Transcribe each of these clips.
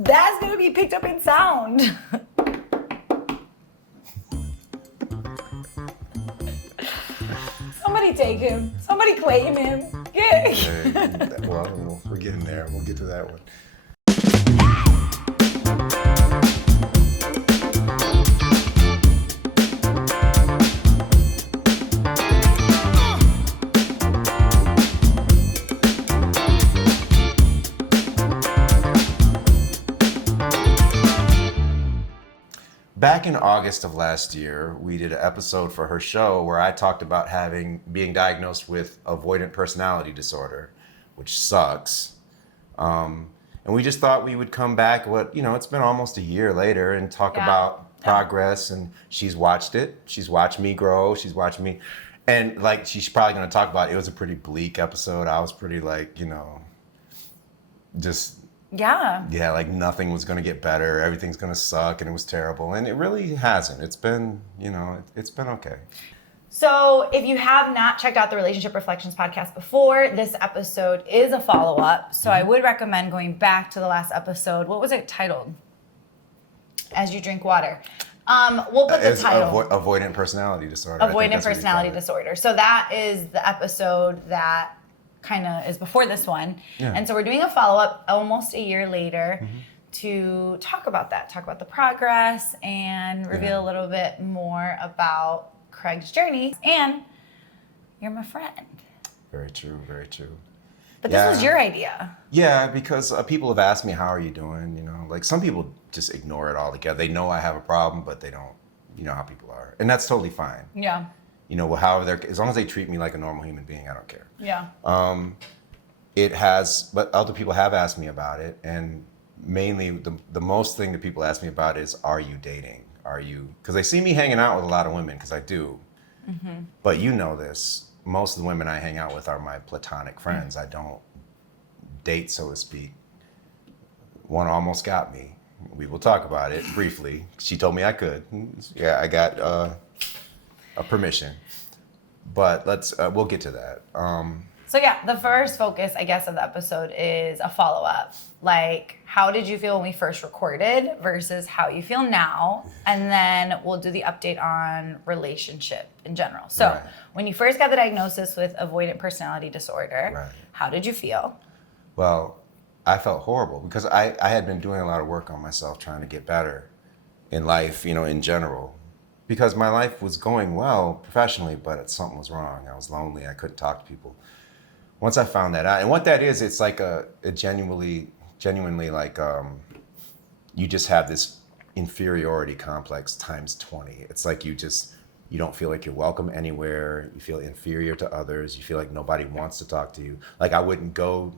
That's going to be picked up in sound. Somebody take him. Somebody claim him. Yeah. Well, we're getting there. We'll get to that one. Back in August of last year, we did an episode for her show where I talked about being diagnosed with Avoidant Personality Disorder, which sucks. And we just thought we would come back, it's been almost a year later, and talk about progress. And she's watched it. She's watched me grow. She's watched me. And like, she's probably going to talk about it. It was a pretty bleak episode. I was pretty Yeah, like nothing was going to get better. Everything's going to suck, and it was terrible. And it really hasn't. It's been, it's been okay. So if you have not checked out the Relationship Reflections podcast before, this episode is a follow-up. So I would recommend going back to the last episode. What was it titled? As You Drink Water. We'll put the title. Avoidant Personality Disorder. Avoidant Personality Disorder. So that is the episode that kind of is before this one. Yeah. And so we're doing a follow-up almost a year later to talk about that, talk about the progress and reveal a little bit more about Craig's journey. And you're my friend. Very true, very true. But this was your idea. Yeah, because people have asked me, how are you doing? Like some people just ignore it altogether. They know I have a problem, but they don't, how people are. And that's totally fine. Yeah. However as long as they treat me like a normal human being, I don't care. Yeah. But other people have asked me about it, and mainly the most thing that people ask me about is, are you dating? Because they see me hanging out with a lot of women, because I do. Mm-hmm. But this, most of the women I hang out with are my platonic friends. I don't date, so to speak. One almost got me. We will talk about it briefly. She told me I could. Yeah, I got a permission. But we'll get to that. So the first focus, I guess, of the episode is a follow-up. Like, how did you feel when we first recorded versus how you feel now? And then we'll do the update on relationship in general. So when you first got the diagnosis with Avoidant Personality Disorder, how did you feel? Well, I felt horrible because I had been doing a lot of work on myself trying to get better in life, in general. Because my life was going well professionally, but something was wrong. I was lonely. I couldn't talk to people. Once I found that out, and what that is, it's like a genuinely like you just have this inferiority complex times 20. It's like you don't feel like you're welcome anywhere. You feel inferior to others. You feel like nobody wants to talk to you. Like I wouldn't go.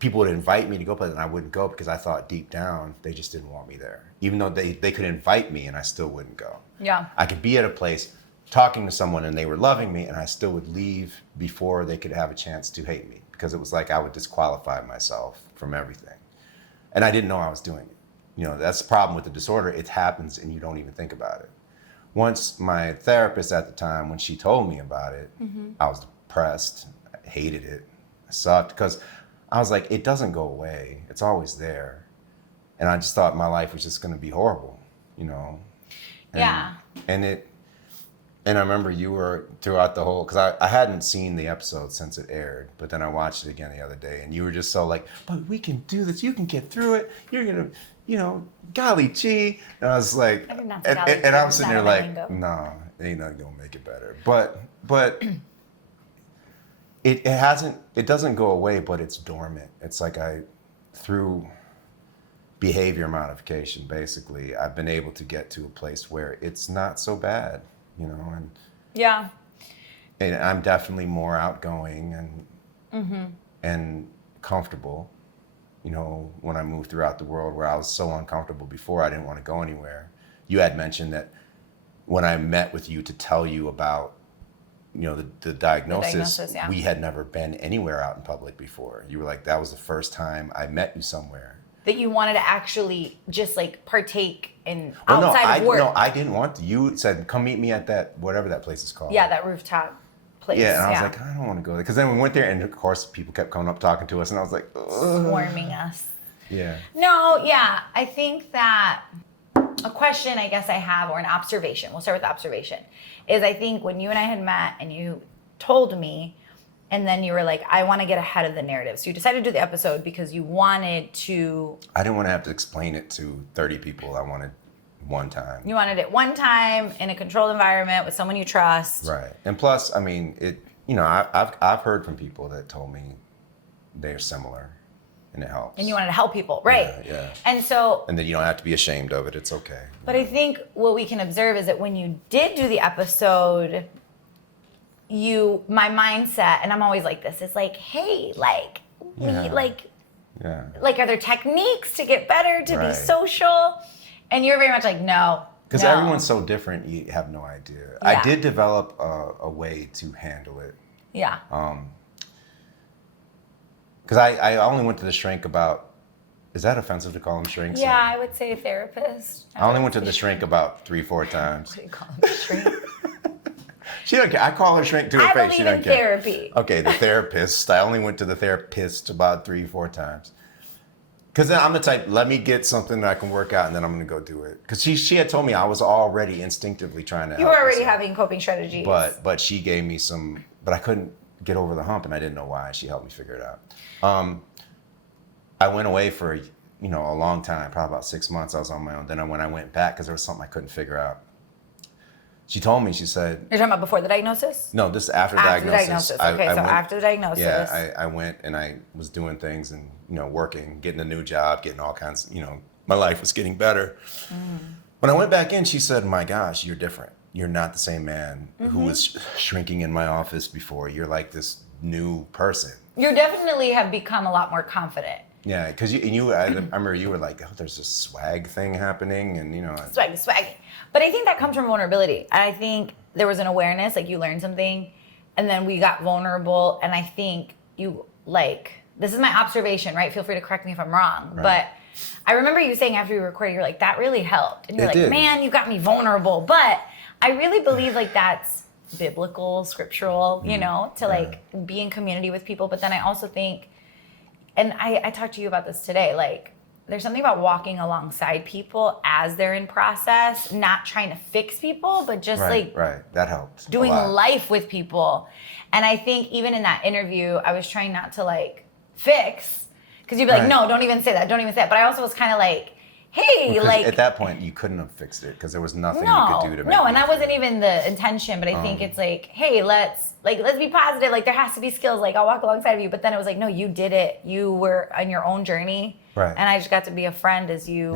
People would invite me to go places, and I wouldn't go because I thought deep down they just didn't want me there. Even though they could invite me, and I still wouldn't go. Yeah. I could be at a place talking to someone and they were loving me, and I still would leave before they could have a chance to hate me, because it was like I would disqualify myself from everything. And I didn't know I was doing it. That's the problem with the disorder. It happens and you don't even think about it. Once my therapist at the time, when she told me about it, I was depressed. I hated it. I sucked because I was like, it doesn't go away. It's always there. And I just thought my life was just going to be horrible, And I remember you were throughout the whole, because I hadn't seen the episode since it aired, but then I watched it again the other day, and you were just so like, but we can do this. You can get through it. You're going to, golly gee. And I was like, and I was sitting there like, no, ain't nothing going to make it better. But it doesn't go away, but it's dormant. It's like through behavior modification, basically, I've been able to get to a place where it's not so bad. And I'm definitely more outgoing and comfortable, when I moved throughout the world, where I was so uncomfortable before I didn't want to go anywhere. You had mentioned that when I met with you to tell you about, the diagnosis, we had never been anywhere out in public before. You were like, that was the first time I met you somewhere. That you wanted to actually just like partake in outside of work. No, I didn't want to. You said, come meet me at that, whatever that place is called. Yeah, that rooftop place. Yeah, and I was like, I don't want to go there. Because then we went there, and of course, people kept coming up talking to us, and I was like, ugh. Swarming us. Yeah. No, yeah. I think that a question I guess I have, or an observation, we'll start with the observation, is I think when you and I had met and you told me, and then you were like, I want to get ahead of the narrative. So you decided to do the episode because you wanted to... I didn't want to have to explain it to 30 people. I wanted one time. You wanted it one time in a controlled environment with someone you trust. Right. And plus, I mean, I've heard from people that told me they're similar and it helps. And you wanted to help people, right? Yeah. And so... And then you don't have to be ashamed of it. It's okay. But I think what we can observe is that when you did do the episode, my mindset, and I'm always like this, is like, hey, like, Yeah. like, are there techniques to get better, to be social? And you're very much like, no. Because everyone's so different, you have no idea. Yeah. I did develop a way to handle it. Yeah. Because I only went to the shrink about, is that offensive to call them shrinks? Yeah, I would say a therapist. I only went to the shrink about 3-4 times. What do you call them? Shrink? She don't care. I call her shrink to her face. She believe doesn't in care. therapy. Okay, the therapist. I only went to the therapist about 3-4 times. Because then I'm the type, let me get something that I can work out and then I'm going to go do it. Because she had told me I was already instinctively trying to help. You were already myself. having coping strategies. But she gave me some, but I couldn't get over the hump and I didn't know why. She helped me figure it out. I went away for, a long time, probably about 6 months. I was on my own. Then when I went back, because there was something I couldn't figure out, she told me, she said... You're talking about before the diagnosis? No, this is after diagnosis. diagnosis. Okay, after the diagnosis. Yeah, I went and I was doing things and, working, getting a new job, getting all kinds, my life was getting better. When I went back in, she said, my gosh, you're different. You're not the same man who was shrinking in my office before. You're like this new person. You definitely have become a lot more confident. Yeah, because I remember you were like, oh, there's this swag thing happening and, Swag. But I think that comes from vulnerability. And I think there was an awareness, like you learned something, and then we got vulnerable. And I think this is my observation, right? Feel free to correct me if I'm wrong. Right. But I remember you saying after we recorded, you're like, that really helped. And you're did. Man, you got me vulnerable. But I really believe that's biblical, scriptural, to be in community with people. But then I also think, and I talked to you about this today, there's something about walking alongside people as they're in process, not trying to fix people, but just right. That helped. Doing life with people. And I think even in that interview, I was trying not to fix, because you'd be like, no, don't even say that. But I also was kind of like, hey, because at that point you couldn't have fixed it because there was nothing you could do to make and that wasn't even the intention. But I think it's like, hey, let's be positive. There has to be skills. I'll walk alongside of you. But then it was like, no, you did it. You were on your own journey. Right. And I just got to be a friend as you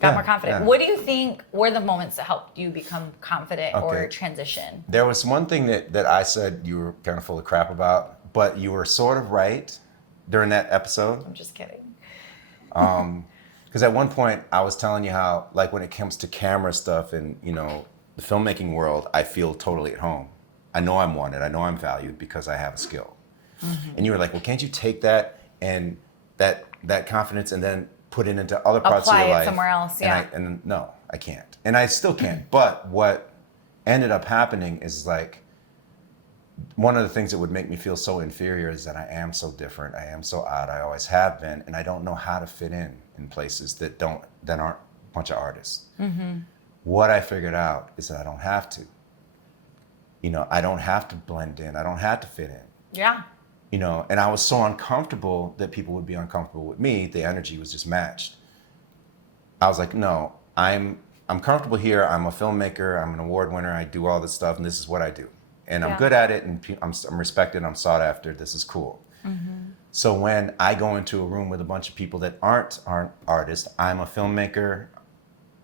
got more confident. What do you think were the moments that helped you become confident or transition? There was one thing that I said you were kind of full of crap about, but you were sort of right during that episode. I'm just kidding. Because at one point I was telling you how, when it comes to camera stuff and, the filmmaking world, I feel totally at home. I know I'm wanted. I know I'm valued because I have a skill. Mm-hmm. And you were like, well, can't you take that and that confidence and then put it into other parts of your life? Apply it somewhere else, yeah. And no, I can't. And I still can't. But what ended up happening is one of the things that would make me feel so inferior is that I am so different. I am so odd. I always have been. And I don't know how to fit in places that aren't a bunch of artists. Mm-hmm. What I figured out is that I don't have to. I don't have to blend in. I don't have to fit in. Yeah. And I was so uncomfortable that people would be uncomfortable with me. The energy was just matched. I was like, no, I'm comfortable here. I'm a filmmaker. I'm an award winner. I do all this stuff, and this is what I do. And I'm good at it, and I'm respected. I'm sought after. This is cool. Mm-hmm. So when I go into a room with a bunch of people that aren't artists, I'm a filmmaker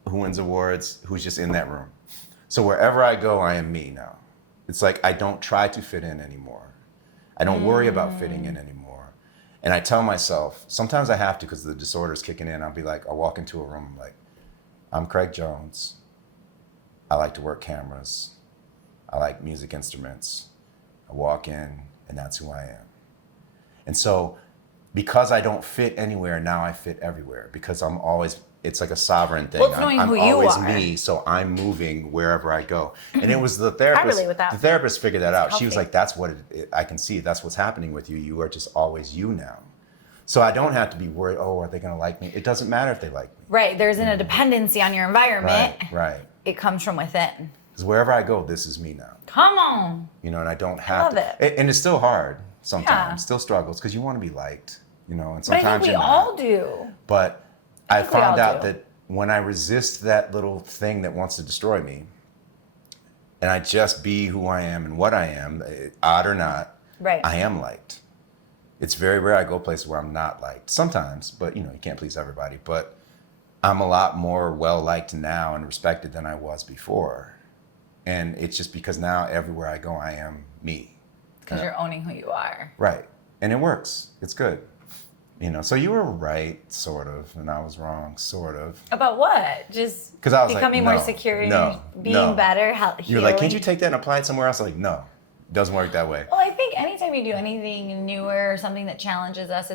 who wins awards, who's just in that room. So wherever I go, I am me now. It's like I don't try to fit in anymore. I don't worry about fitting in anymore. And I tell myself, sometimes I have to because the disorder's kicking in. I'll walk into a room, I'm Craig Jones. I like to work cameras. I like music instruments. I walk in, and that's who I am. And so because I don't fit anywhere, now I fit everywhere because it's like a sovereign thing. Well, it's knowing I'm who always you are. me, so I'm moving wherever I go. And it was the therapist. I relate with that. The therapist figured that out. Healthy. She was like, that's what I can see. That's what's happening with you. You are just always you now. So I don't have to be worried, oh, are they going to like me? It doesn't matter if they like me. Right. There isn't a dependency on your environment. Right. It comes from within. Because wherever I go, this is me now. Come on. You know, and I don't have love to. And it's still hard sometimes. Yeah. Still struggles because you want to be liked, you know, and But I sometimes think we you're all not. do. But I think we found all out do. that when I resist that little thing that wants to destroy me, and I just be who I am and what I am, odd or not, Right. I am liked. It's very rare I go places where I'm not liked. Sometimes, but you know, you can't please everybody. But I'm a lot more well-liked now and respected than I was before. And it's just because now everywhere I go, I am me. Because you're owning who you are. Right. And it works. It's good. You know, so you were right, sort of, and I was wrong, sort of. About what? Just 'Cause I was becoming like, more no, secure in no, being no. better, You're like, can't you take that and apply it somewhere else? I'm like, no, it doesn't work that way. Well, I think anytime you do anything newer or something that challenges us,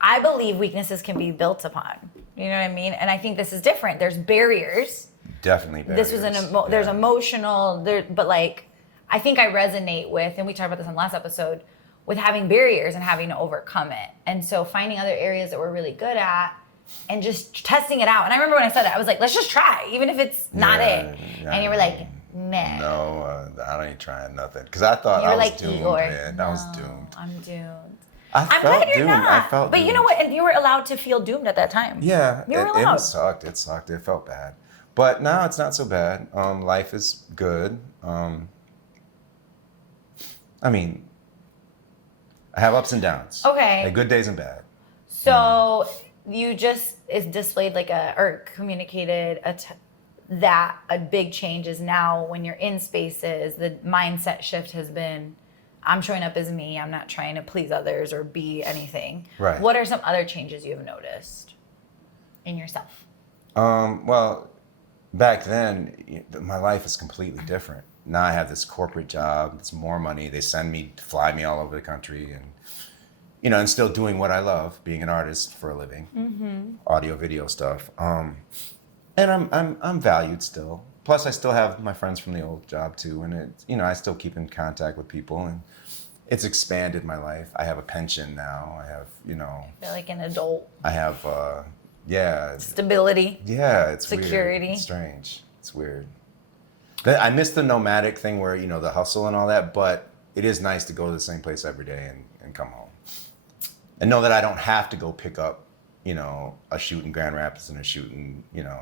I believe weaknesses can be built upon. You know what I mean? And I think this is different. There's barriers. Definitely barriers. This was there's emotional, but like, I think I resonate with, and we talked about this in the last episode, with having barriers and having to overcome it. And so finding other areas that we're really good at and just testing it out. And I remember when I said it, I was like, let's just try, even if it's not it. Yeah, And you were like, nah. No, I ain't trying nothing. Because I thought You were I was like, doomed, Igor, man. no, I was doomed. I'm doomed. I I'm felt glad you're doomed. not. I felt but doomed. you know what? And you were allowed to feel doomed at that time. Yeah, You were allowed. it sucked. It sucked. It felt bad. But now it's not so bad. Life is good. I mean, I have ups and downs. Okay. Like good days and bad. So you just displayed or communicated that a big change is now when you're in spaces, the mindset shift has been, I'm showing up as me. I'm not trying to please others or be anything. Right. What are some other changes you have noticed in yourself? Well, back then, my life is completely different. Now I have this corporate job. It's more money. They fly me all over the country, and you know, and still doing what I love, being an artist for a living, audio, video stuff. And I'm valued still. Plus, I still have my friends from the old job too, and it, you know, I still keep in contact with people, and it's expanded my life. I have a pension now. I have, you know, I feel like an adult. I have, yeah, Stability. yeah, it's Security. Weird. It's strange. It's weird. I miss the nomadic thing where, you know, the hustle and all that, but it is nice to go to the same place every day and come home. And know that I don't have to go pick up, you know, a shoot in Grand Rapids and a shoot in, you know.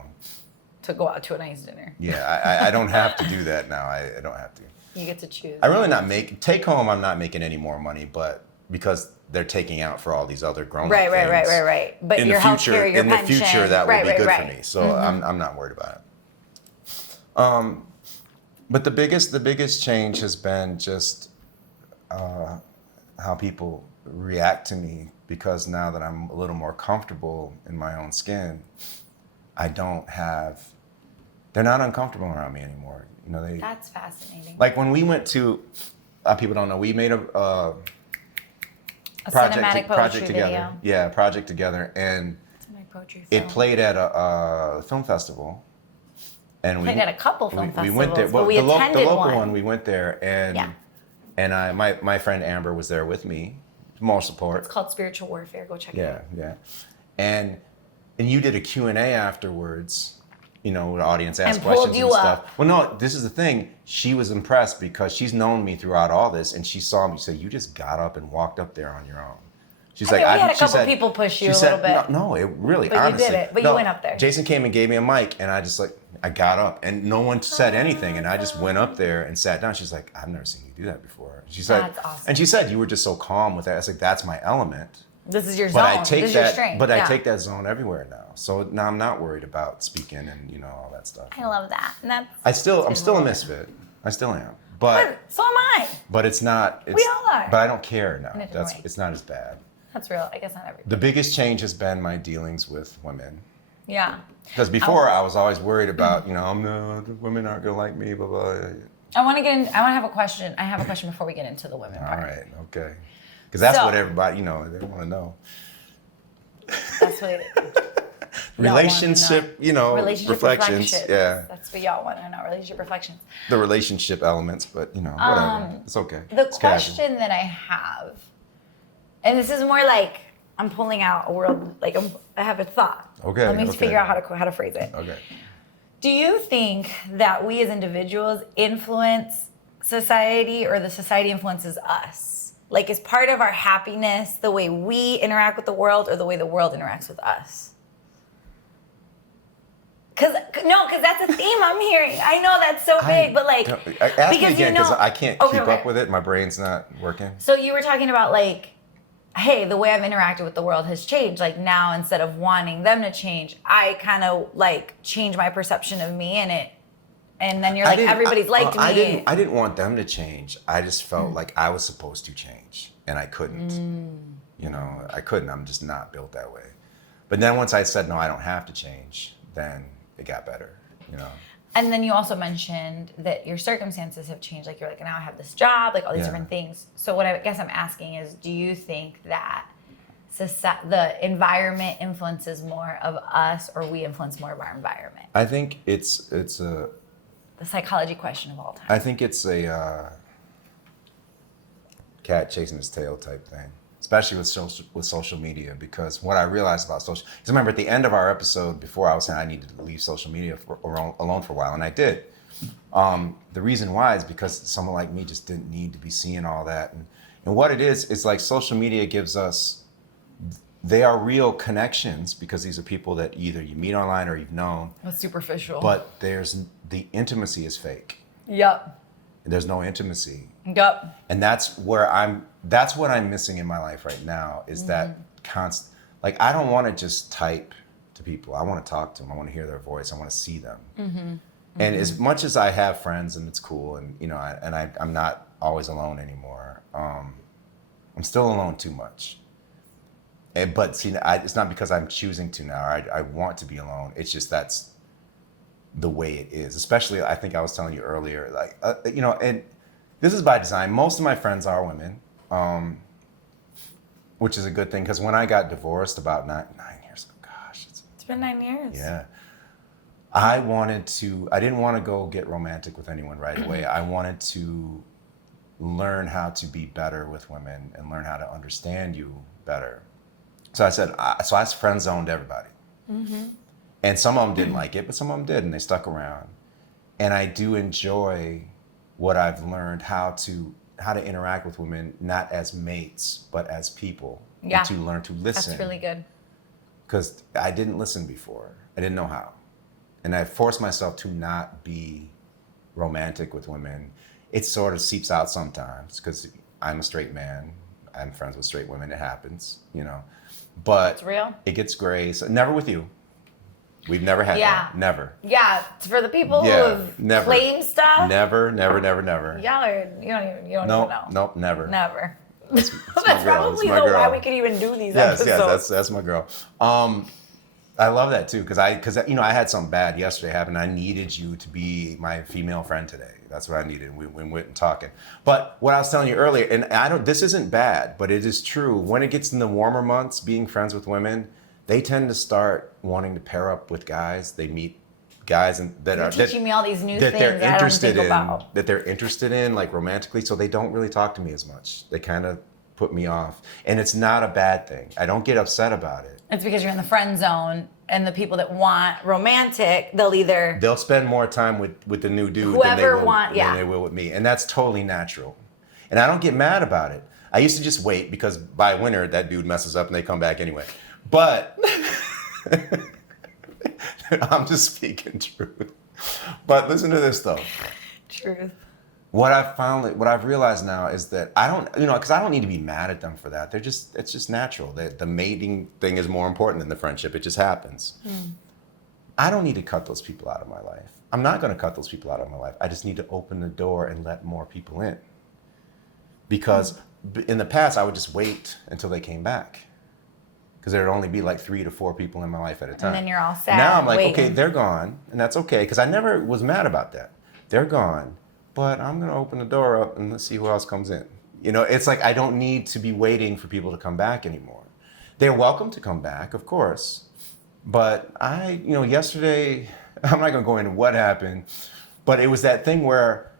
To go out to a nice dinner. Yeah, I don't have to do that now. I don't have to. You get to choose. I really take home, I'm not making any more money, but because they're taking out for all these other grown-up things. Right. But your health care, your pension. In the future, that will be good for me. So I'm not worried about it. But the biggest change has been just how people react to me, because now that I'm a little more comfortable in my own skin, they're not uncomfortable around me anymore. You know, That's fascinating. like when we went to, people don't know, we made a cinematic poetry together. video. Yeah, a project together, and It's my poetry it film. played at a film festival. And Played at a couple film festivals, we went there. but we the attended local one. We went there, and Yeah. my friend Amber was there with me, more support. It's called Spiritual Warfare. Go check it out. Yeah. And you did a Q&A afterwards, you know, the audience asked And pulled questions you and stuff. up. Well, no, this is the thing. She was impressed because she's known me throughout all this, and she saw me. She said, "You just got up and walked up there on your own." She's I mean, we had a she couple said- people push you she a said, little bit. No, it really, But you honestly. did it. But you went up there. Jason came and gave me a mic, and I just I got up, and no one said anything, and I just went up there and sat down. She's like, "I've never seen you do that before." She's like, That's awesome. and she said, "You were just so calm with that." I was like, "That's my element." This is your zone. But I take this is your that. strength. But I Yeah. take that zone everywhere now. So now I'm not worried about speaking and all that stuff. I love that. And that's, I'm still a misfit. I still am. But so am I. but it's not. It's, We all are. But I don't care now. In a different way. It's not as bad. That's real. I guess not everybody. The biggest change has been my dealings with women. Yeah. Because before I was always worried about the women aren't gonna like me. Blah blah. I want to get in. I want to have a question. I have a question before we get into the women All part. right. Okay. Because that's So- what everybody they want to know. That's what. Relationship, Relationship reflections. Yeah. That's what y'all want to know. Relationship reflections. The relationship elements, but whatever. It's okay. The It's casual. question that I have, and this is more like I'm pulling out a world, like I have a thought. Okay. Let me okay. figure out how to phrase it. Okay. Do you think that we as individuals influence society, or the society influences us? Like, is part of our happiness the way we interact with the world, or the way the world interacts with us? Because that's a theme I'm hearing. I know that's so big, but like, ask me again, because I can't keep okay. up with it. My brain's not working. So you were talking about like, hey, the way I've interacted with the world has changed. Like now, instead of wanting them to change, I kind of like change my perception of me and then you're like, everybody's liked me. I didn't want them to change. I just felt like I was supposed to change, and I couldn't. You know, I couldn't. I'm just not built that way. But then once I said, no, I don't have to change, then it got better, you know. And then you also mentioned that your circumstances have changed. Like you're like, now I have this job, like all these different things. So what I guess I'm asking is, do you think that the environment influences more of us, or we influence more of our environment? I think it's the psychology question of all time. I think it's a cat chasing its tail type thing, especially with social media, because what I realized about social, because remember at the end of our episode before, I was saying I needed to leave social media alone for a while, and I did. The reason why is because someone like me just didn't need to be seeing all that, and what it is like social media gives us, they are real connections, because these are people that either you meet online or you've known. That's superficial. But the intimacy is fake. Yep. There's no intimacy. Yep. And that's what I'm missing in my life right now, is that constant, like I don't want to just type to people. I want to talk to them. I want to hear their voice. I want to see them. And as much as I have friends and it's cool, and you know, I'm not always alone anymore. I'm still alone too much. But see, it's not because I'm choosing to now. I want to be alone. It's just that's the way it is. Especially, I think I was telling you earlier, like, you know, and this is by design. Most of my friends are women, which is a good thing, because when I got divorced about 9 years ago, gosh. It's been 9 years. Yeah. I didn't want to go get romantic with anyone right away. I wanted to learn how to be better with women and learn how to understand you better. So I said, so I friend zoned everybody. And some of them didn't like it, but some of them did, and they stuck around. And I do enjoy what I've learned, how to interact with women, not as mates, but as people. Yeah. And to learn to listen. That's really good. Because I didn't listen before. I didn't know how. And I forced myself to not be romantic with women. It sort of seeps out sometimes, because I'm a straight man. I'm friends with straight women. It happens, you know. But it's real. It gets gray. So never with you. We've never had that. Never. Yeah, it's for the people who have claimed stuff. Never. Y'all are, you don't even know. Nope, never. Never. That's probably why we could even do these episodes. Yes, that's my girl. I love that too, because you know, I had something bad yesterday happen. I needed you to be my female friend today. That's what I needed. We went and talking. But what I was telling you earlier, and this isn't bad, but it is true. When it gets in the warmer months, being friends with women, they tend to start wanting to pair up with guys. They meet guys You're teaching me all these new things that I don't think about. That they're interested in, like romantically, so they don't really talk to me as much. They kind of put me off. And it's not a bad thing. I don't get upset about it. It's because you're in the friend zone, and the people that want romantic, they'll spend more time with the new dude than they will with me. And that's totally natural. And I don't get mad about it. I used to just wait, because by winter, that dude messes up and they come back anyway. But I'm just speaking truth. But listen to this though. Truth. What I've realized now is that I don't, because I don't need to be mad at them for that. It's just natural. The mating thing is more important than the friendship. It just happens. I don't need to cut those people out of my life. I'm not going to cut those people out of my life. I just need to open the door and let more people in. Because in the past, I would just wait until they came back. Because there'd only be like 3 to 4 people in my life at a time. And then you're all sad. Now I'm like, waiting. okay, they're gone. And that's okay. Because I never was mad about that. They're gone. But I'm going to open the door up and let's see who else comes in. It's like I don't need to be waiting for people to come back anymore. They're welcome to come back, of course. But yesterday, I'm not going to go into what happened, but it was that thing where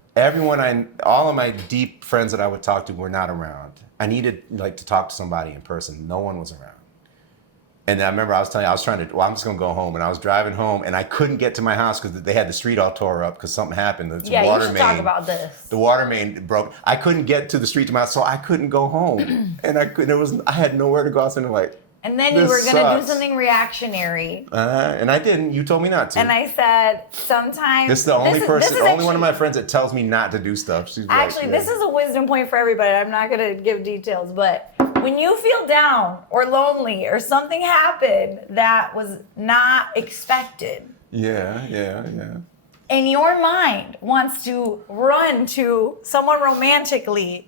all of my deep friends that I would talk to were not around. I needed to talk to somebody in person. No one was around. And I remember I was telling you, I'm just going to go home. And I was driving home and I couldn't get to my house because they had the street all tore up because something happened. The you should talk about this. The water main broke. I couldn't get to the street to my house, so I couldn't go home. And I had nowhere to go. I was like, and then you were going to do something reactionary. And I didn't. You told me not to. And I said, sometimes... This is the only one of my friends that tells me not to do stuff. She's actually, this is a wisdom point for everybody. I'm not going to give details, but when you feel down or lonely or something happened that was not expected... Yeah. And your mind wants to run to someone romantically,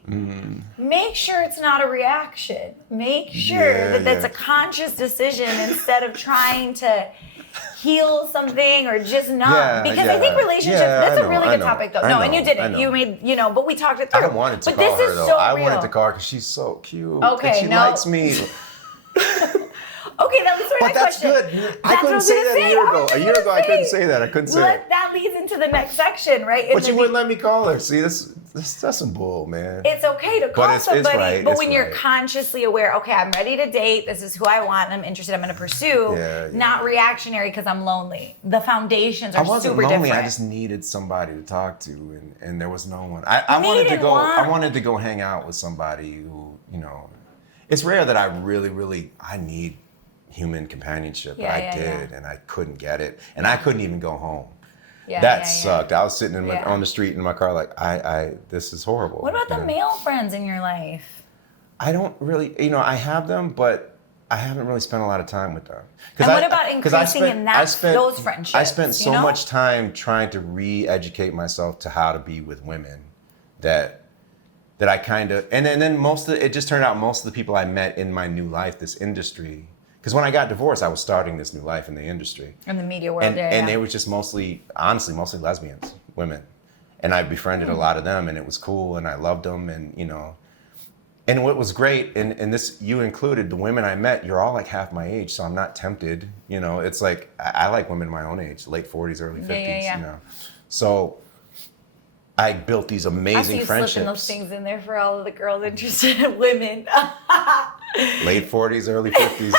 make sure it's not a reaction. Make sure that that's a conscious decision instead of trying to heal something or just not. Because I think relationships, that's a really good topic though. And you didn't. You made, but we talked it through. I wanted to call her though. I wanted to call her because she's so cute. Okay, and she likes me. Okay, that was my question. But that's good. I couldn't say that a year ago. A year ago, I couldn't say that. I couldn't say it. That leads into the next section, right? But you wouldn't let me call her. See, that's some bull, man. It's okay to call somebody, but when you're right. consciously aware, okay, I'm ready to date. This is who I want. I'm interested. I'm going to pursue. Not reactionary because I'm lonely. The foundations are super different. I wasn't lonely. I just needed somebody to talk to, and there was no one. I wanted to go hang out with somebody who, it's rare that I need human companionship, but I did, and I couldn't get it, and I couldn't even go home. That sucked. I was sitting on the street in my car, like, this is horrible. What about the male friends in your life? I don't really, I have them, but I haven't really spent a lot of time with them. And what about increasing those friendships? I spent so much time trying to re-educate myself to how to be with women that I kind of, and then it just turned out most of the people I met in my new life, this industry. Because when I got divorced, I was starting this new life in the industry. In the media world, and they were just mostly lesbians, women. And I befriended a lot of them, and it was cool, and I loved them, and, And what was great, and this, you included, the women I met, you're all like half my age, so I'm not tempted. It's like, I like women my own age, late 40s, early 50s, So I built these amazing friendships. Slipping those things in there for all of the girls interested in women. Late 40s, early 50s.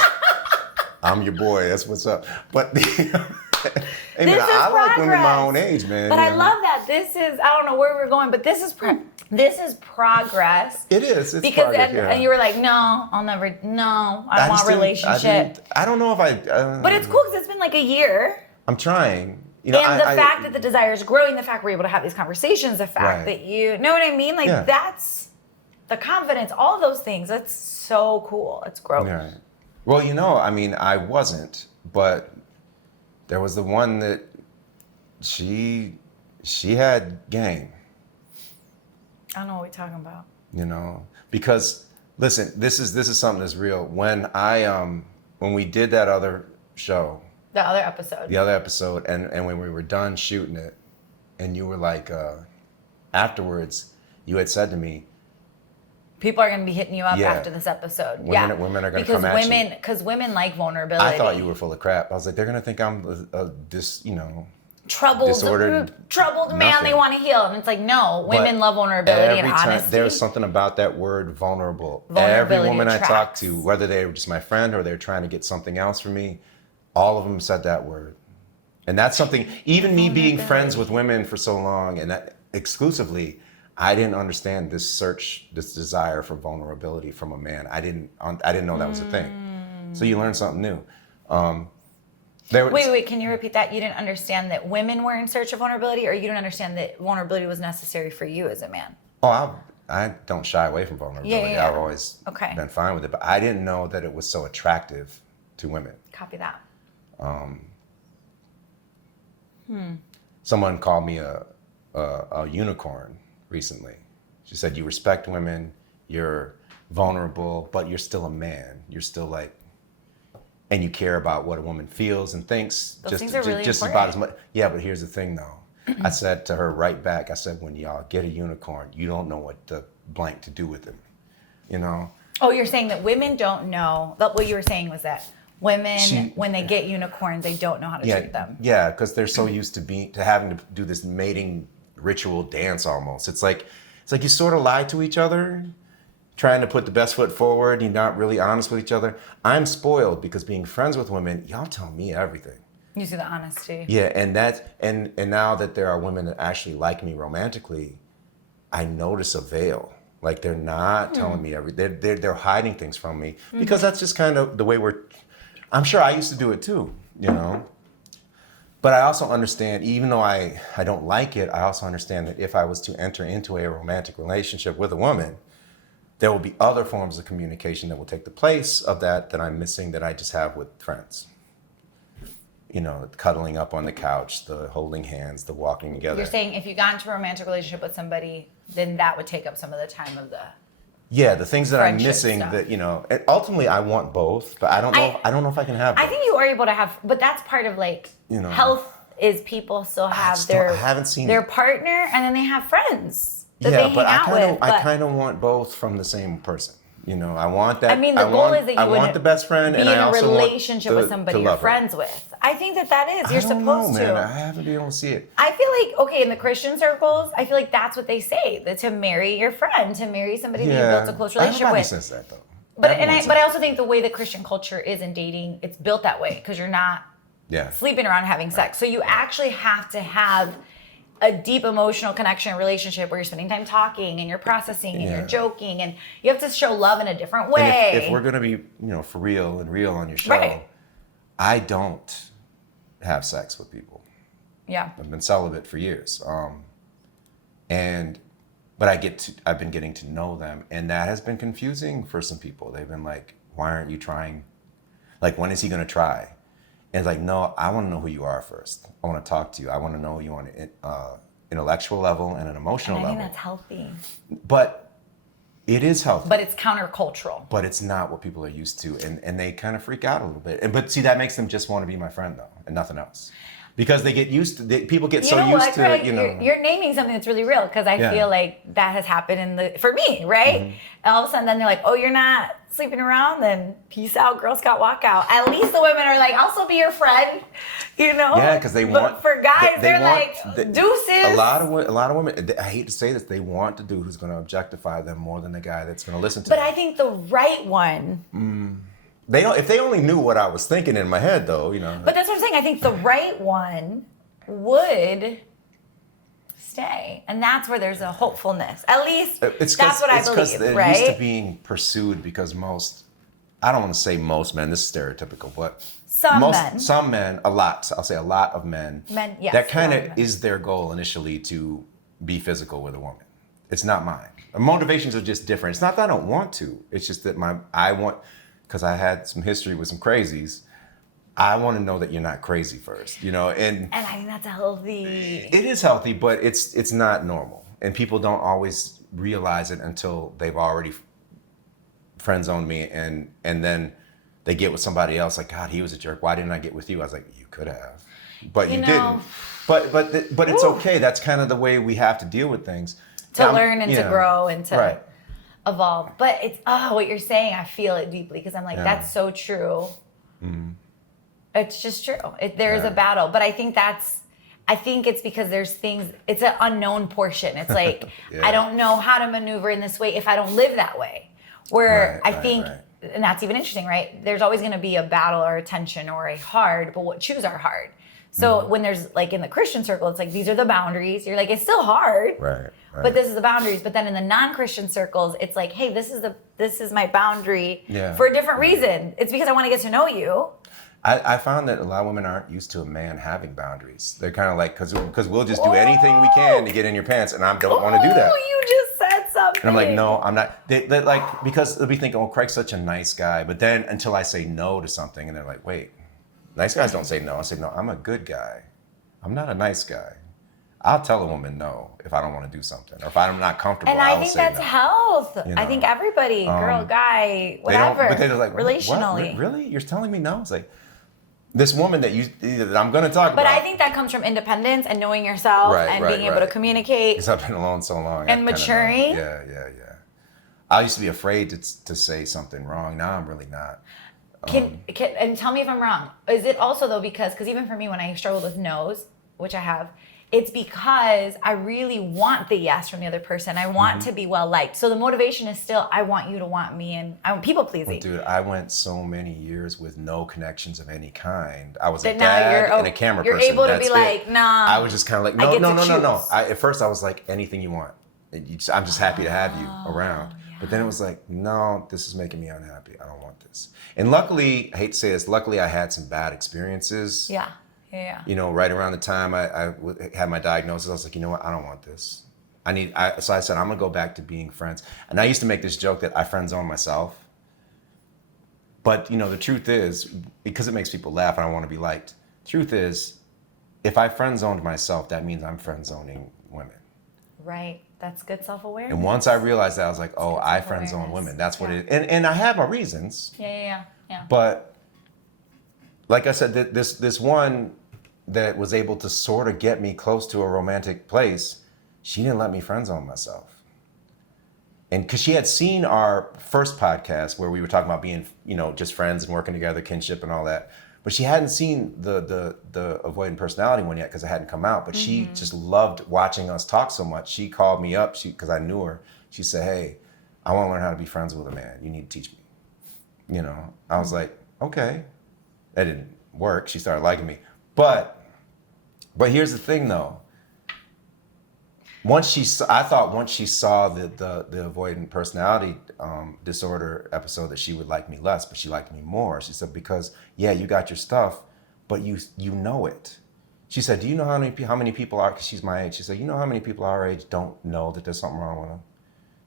I'm your boy. That's what's up. But I like women my own age, man. But I love that. This is, I don't know where we're going, but this is progress. It is. It's because progress, and you were like, no, I don't want a relationship. I don't know if I. But it's cool because it's been like a year. I'm trying. And the fact that the desire is growing, the fact we're able to have these conversations, the fact that you know what I mean? Like that's the confidence, all of those things. That's so cool. It's growth. Right. Well, I wasn't, but there was the one that she had game. I don't know what we're talking about. Because listen, this is something that's real. When when we did that other show, the other episode, and when we were done shooting it, and you were like, afterwards, you had said to me, people are going to be hitting you up after this episode. Women are going to come at you. Because women like vulnerability. I thought you were full of crap. I was like, they're going to think I'm troubled man they want to heal. And it's like, no, women love vulnerability and honesty. There's something about that word vulnerable. Every woman I talked to, whether they were just my friend or they're trying to get something else from me, all of them said that word. And that's something, even me being friends with women for so long and that exclusively, I didn't understand this desire for vulnerability from a man. I didn't know that was a thing. So you learn something new. Wait, can you repeat that? You didn't understand that women were in search of vulnerability, or you didn't understand that vulnerability was necessary for you as a man? Oh, I don't shy away from vulnerability. I've always been fine with it, but I didn't know that it was so attractive to women. Copy that. Someone called me a unicorn recently. She said, you respect women, you're vulnerable, but you're still a man. You're still like, and you care about what a woman feels and thinks. Those things are really just about as much. Yeah, but here's the thing though. I said to her right back, I said, when y'all get a unicorn, you don't know what the blank to do with him, Oh, you're saying that women don't know, what you were saying was that women, when they get unicorns, they don't know how to treat them. Yeah, because they're so used to having to do this mating ritual dance almost. It's like you sort of lie to each other, trying to put the best foot forward. You're not really honest with each other. I'm spoiled because being friends with women, y'all tell me everything. You see the honesty. Yeah, and now that there are women that actually like me romantically, I notice a veil. Like they're not telling me everything. They're hiding things from me because that's just kind of the way I'm sure I used to do it too, you know. But I also understand, even though I don't like it, I also understand that if I was to enter into a romantic relationship with a woman, there will be other forms of communication that will take the place of that I'm missing that I just have with friends. You know, cuddling up on the couch, the holding hands, the walking together. You're saying if you got into a romantic relationship with somebody, then that would take up some of the time of the the things that I'm missing stuff. that, you know, and ultimately I want both, but I don't know if I can have both. I think you are able to have, but that's part of like, you know, health is people still have I haven't seen their partner and then they have friends that they hang but out with. I kind of want both from the same person. You know, I want that. I mean, the goal is that you want the best friend, and I also be in a relationship with somebody you're friends with. I think that is. You're supposed to. I haven't been able to see it. I feel like, okay, in the Christian circles, I feel like that's what they say, that to marry your friend, to marry somebody that you built a close relationship with. Says that though. But I also think the way the Christian culture is in dating, it's built that way because you're not sleeping around having sex. So you actually have to have a deep emotional connection relationship where you're spending time talking and you're processing and you're joking and you have to show love in a different way. And if we're gonna be, you know, for real and real on your show, I don't have sex with people. Yeah. I've been celibate for years. But I've been getting to know them, and that has been confusing for some people. They've been like, why aren't you trying? Like, when is he gonna try? And it's like, no, I want to know who you are first. I want to talk to you. I want to know you on an intellectual level and an emotional level. I think that's healthy. But it is healthy. But it's countercultural. But it's not what people are used to, and they kind of freak out a little bit. But see, that makes them just want to be my friend though, and nothing else. Because they get used to, people get so used to it, you know. You're naming something that's really real because I feel like that has happened for me, right? And all of a sudden then they're like, oh, you're not sleeping around, then peace out, Girl Scout walkout. At least the women are like, I'll still be your friend, you know? Yeah, because they want. But for guys, they're like, deuces. A lot of women, I hate to say this, they want the dude who's going to objectify them more than the guy that's going to listen to them. But I think the right one. They don't, if they only knew what I was thinking in my head, though, you know. But that's what I'm saying. I think the right one would stay, and that's where there's a hopefulness. At least that's what I believe, right? It's used to being pursued because I don't want to say most men. This is stereotypical, but some men, a lot. I'll say a lot of men. Yes, that kind of is their goal initially, to be physical with a woman. It's not mine. Motivations are just different. It's not that I don't want to. It's just that I want. Because I had some history with some crazies, I want to know that you're not crazy first, you know. And I think that's healthy. It is healthy, but it's not normal, and people don't always realize it until they've already friend zoned me, and then they get with somebody else. Like, God, he was a jerk. Why didn't I get with you? I was like, you could have, but you didn't. But it's okay. That's kind of the way we have to deal with things. To learn and to grow and to evolve. But it's what you're saying, I feel it deeply because I'm like, that's so true. It's just true. There's a battle, but I think it's because there's things, it's an unknown portion. It's like, I don't know how to maneuver in this way if I don't live that way. Where I think, and that's even interesting, right? There's always going to be a battle or a tension or a hard, but what choose are hard. So when there's like in the Christian circle, it's like, these are the boundaries. You're like, it's still hard. Right. But this is the boundaries. But then in the non-Christian circles, it's like, hey, this is my boundary for a different reason. It's because I want to get to know you. I found that a lot of women aren't used to a man having boundaries. They're kind of like, because we'll just do anything we can to get in your pants, and I don't want to do that. Oh, you just said something. And I'm like, no, I'm not. They're like, because they'll be thinking, oh, Craig's such a nice guy. But then until I say no to something, and they're like, wait, nice guys don't say no. I say, no, I'm a good guy. I'm not a nice guy. I'll tell a woman no if I don't want to do something, or if I'm not comfortable. And I think that's health. You know? I think everybody, girl, guy, whatever. But they're like, relationally. What? Really? You're telling me no? It's like, this woman that I'm going to talk about. But I think that comes from independence and knowing yourself and being able to communicate. Because I've been alone so long. And maturing. Yeah. I used to be afraid to say something wrong. Now I'm really not. And tell me if I'm wrong. Is it also though because even for me when I struggled with no's, which I have, it's because I really want the yes from the other person. I want to be well liked. So the motivation is still, I want you to want me, and I'm people pleasing. Well, dude, I went so many years with no connections of any kind. I was a But now dad and a camera person. You're able to That's be like, it. nah. I was just kind of like, I no. get to choose. At first, I was like, anything you want. I'm just happy to have you around. But then it was like, no, this is making me unhappy. I don't want this. And luckily, I hate to say this, luckily I had some bad experiences. Yeah. You know, right around the time I had my diagnosis, I was like, you know what? I don't want this. So I said, I'm gonna go back to being friends. And I used to make this joke that I friend zone myself. But you know, the truth is, because it makes people laugh and I want to be liked. Truth is, if I friend zoned myself, that means I'm friend zoning women. Right. That's good self-awareness. And once I realized that, I was like, oh, I friend zone women. That's what it is. And I have my reasons. Yeah. But like I said, this one that was able to sort of get me close to a romantic place, she didn't let me friend zone myself. And because she had seen our first podcast where we were talking about being, you know, just friends and working together, kinship and all that. But she hadn't seen the Avoidant Personality one yet because it hadn't come out. But she just loved watching us talk so much. She called me up because I knew her. She said, hey, I want to learn how to be friends with a man. You need to teach me. You know, I was like, okay. That didn't work. She started liking me. But here's the thing, though. I thought once she saw the Avoidant Personality Disorder episode that she would like me less, but she liked me more. She said, because, yeah, you got your stuff, but you know it. She said, do you know how many people are, because she's my age, she said, you know how many people our age don't know that there's something wrong with them?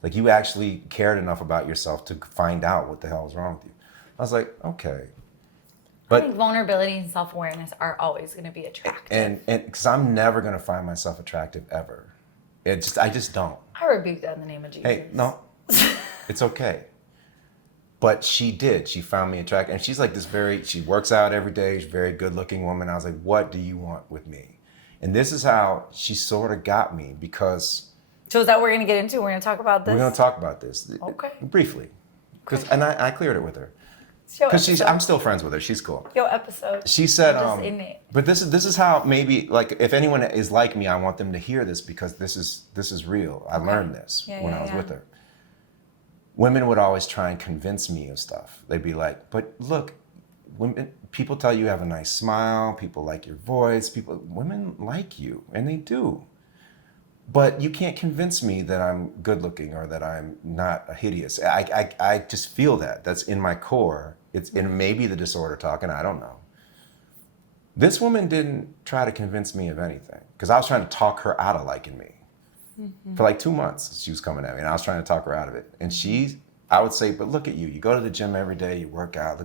Like, you actually cared enough about yourself to find out what the hell is wrong with you. I was like, okay. But, I think vulnerability and self-awareness are always going to be attractive. And because I'm never going to find myself attractive ever. I just don't. I rebuke that in the name of Jesus. Hey, no, it's okay. But she did. She found me attractive. And she's like she works out every day. She's a very good looking woman. I was like, what do you want with me? And this is how she sort of got me because. So is that what we're going to get into? We're going to talk about this? We're going to talk about this. Okay. Briefly. And I cleared it with her. Because I'm still friends with her. She's cool. Your episode. She said, but this is how maybe, like, if anyone is like me, I want them to hear this because this is real. I learned this when I was with her. Women would always try and convince me of stuff. They'd be like, but look, people tell you have a nice smile. People like your voice. Women like you, and they do. But you can't convince me that I'm good looking or that I'm not hideous. I just feel that. That's in my core. It's in maybe the disorder talking, I don't know. This woman didn't try to convince me of anything because I was trying to talk her out of liking me. For like 2 months, she was coming at me and I was trying to talk her out of it. And I would say, but look at you. You go to the gym every day, you work out.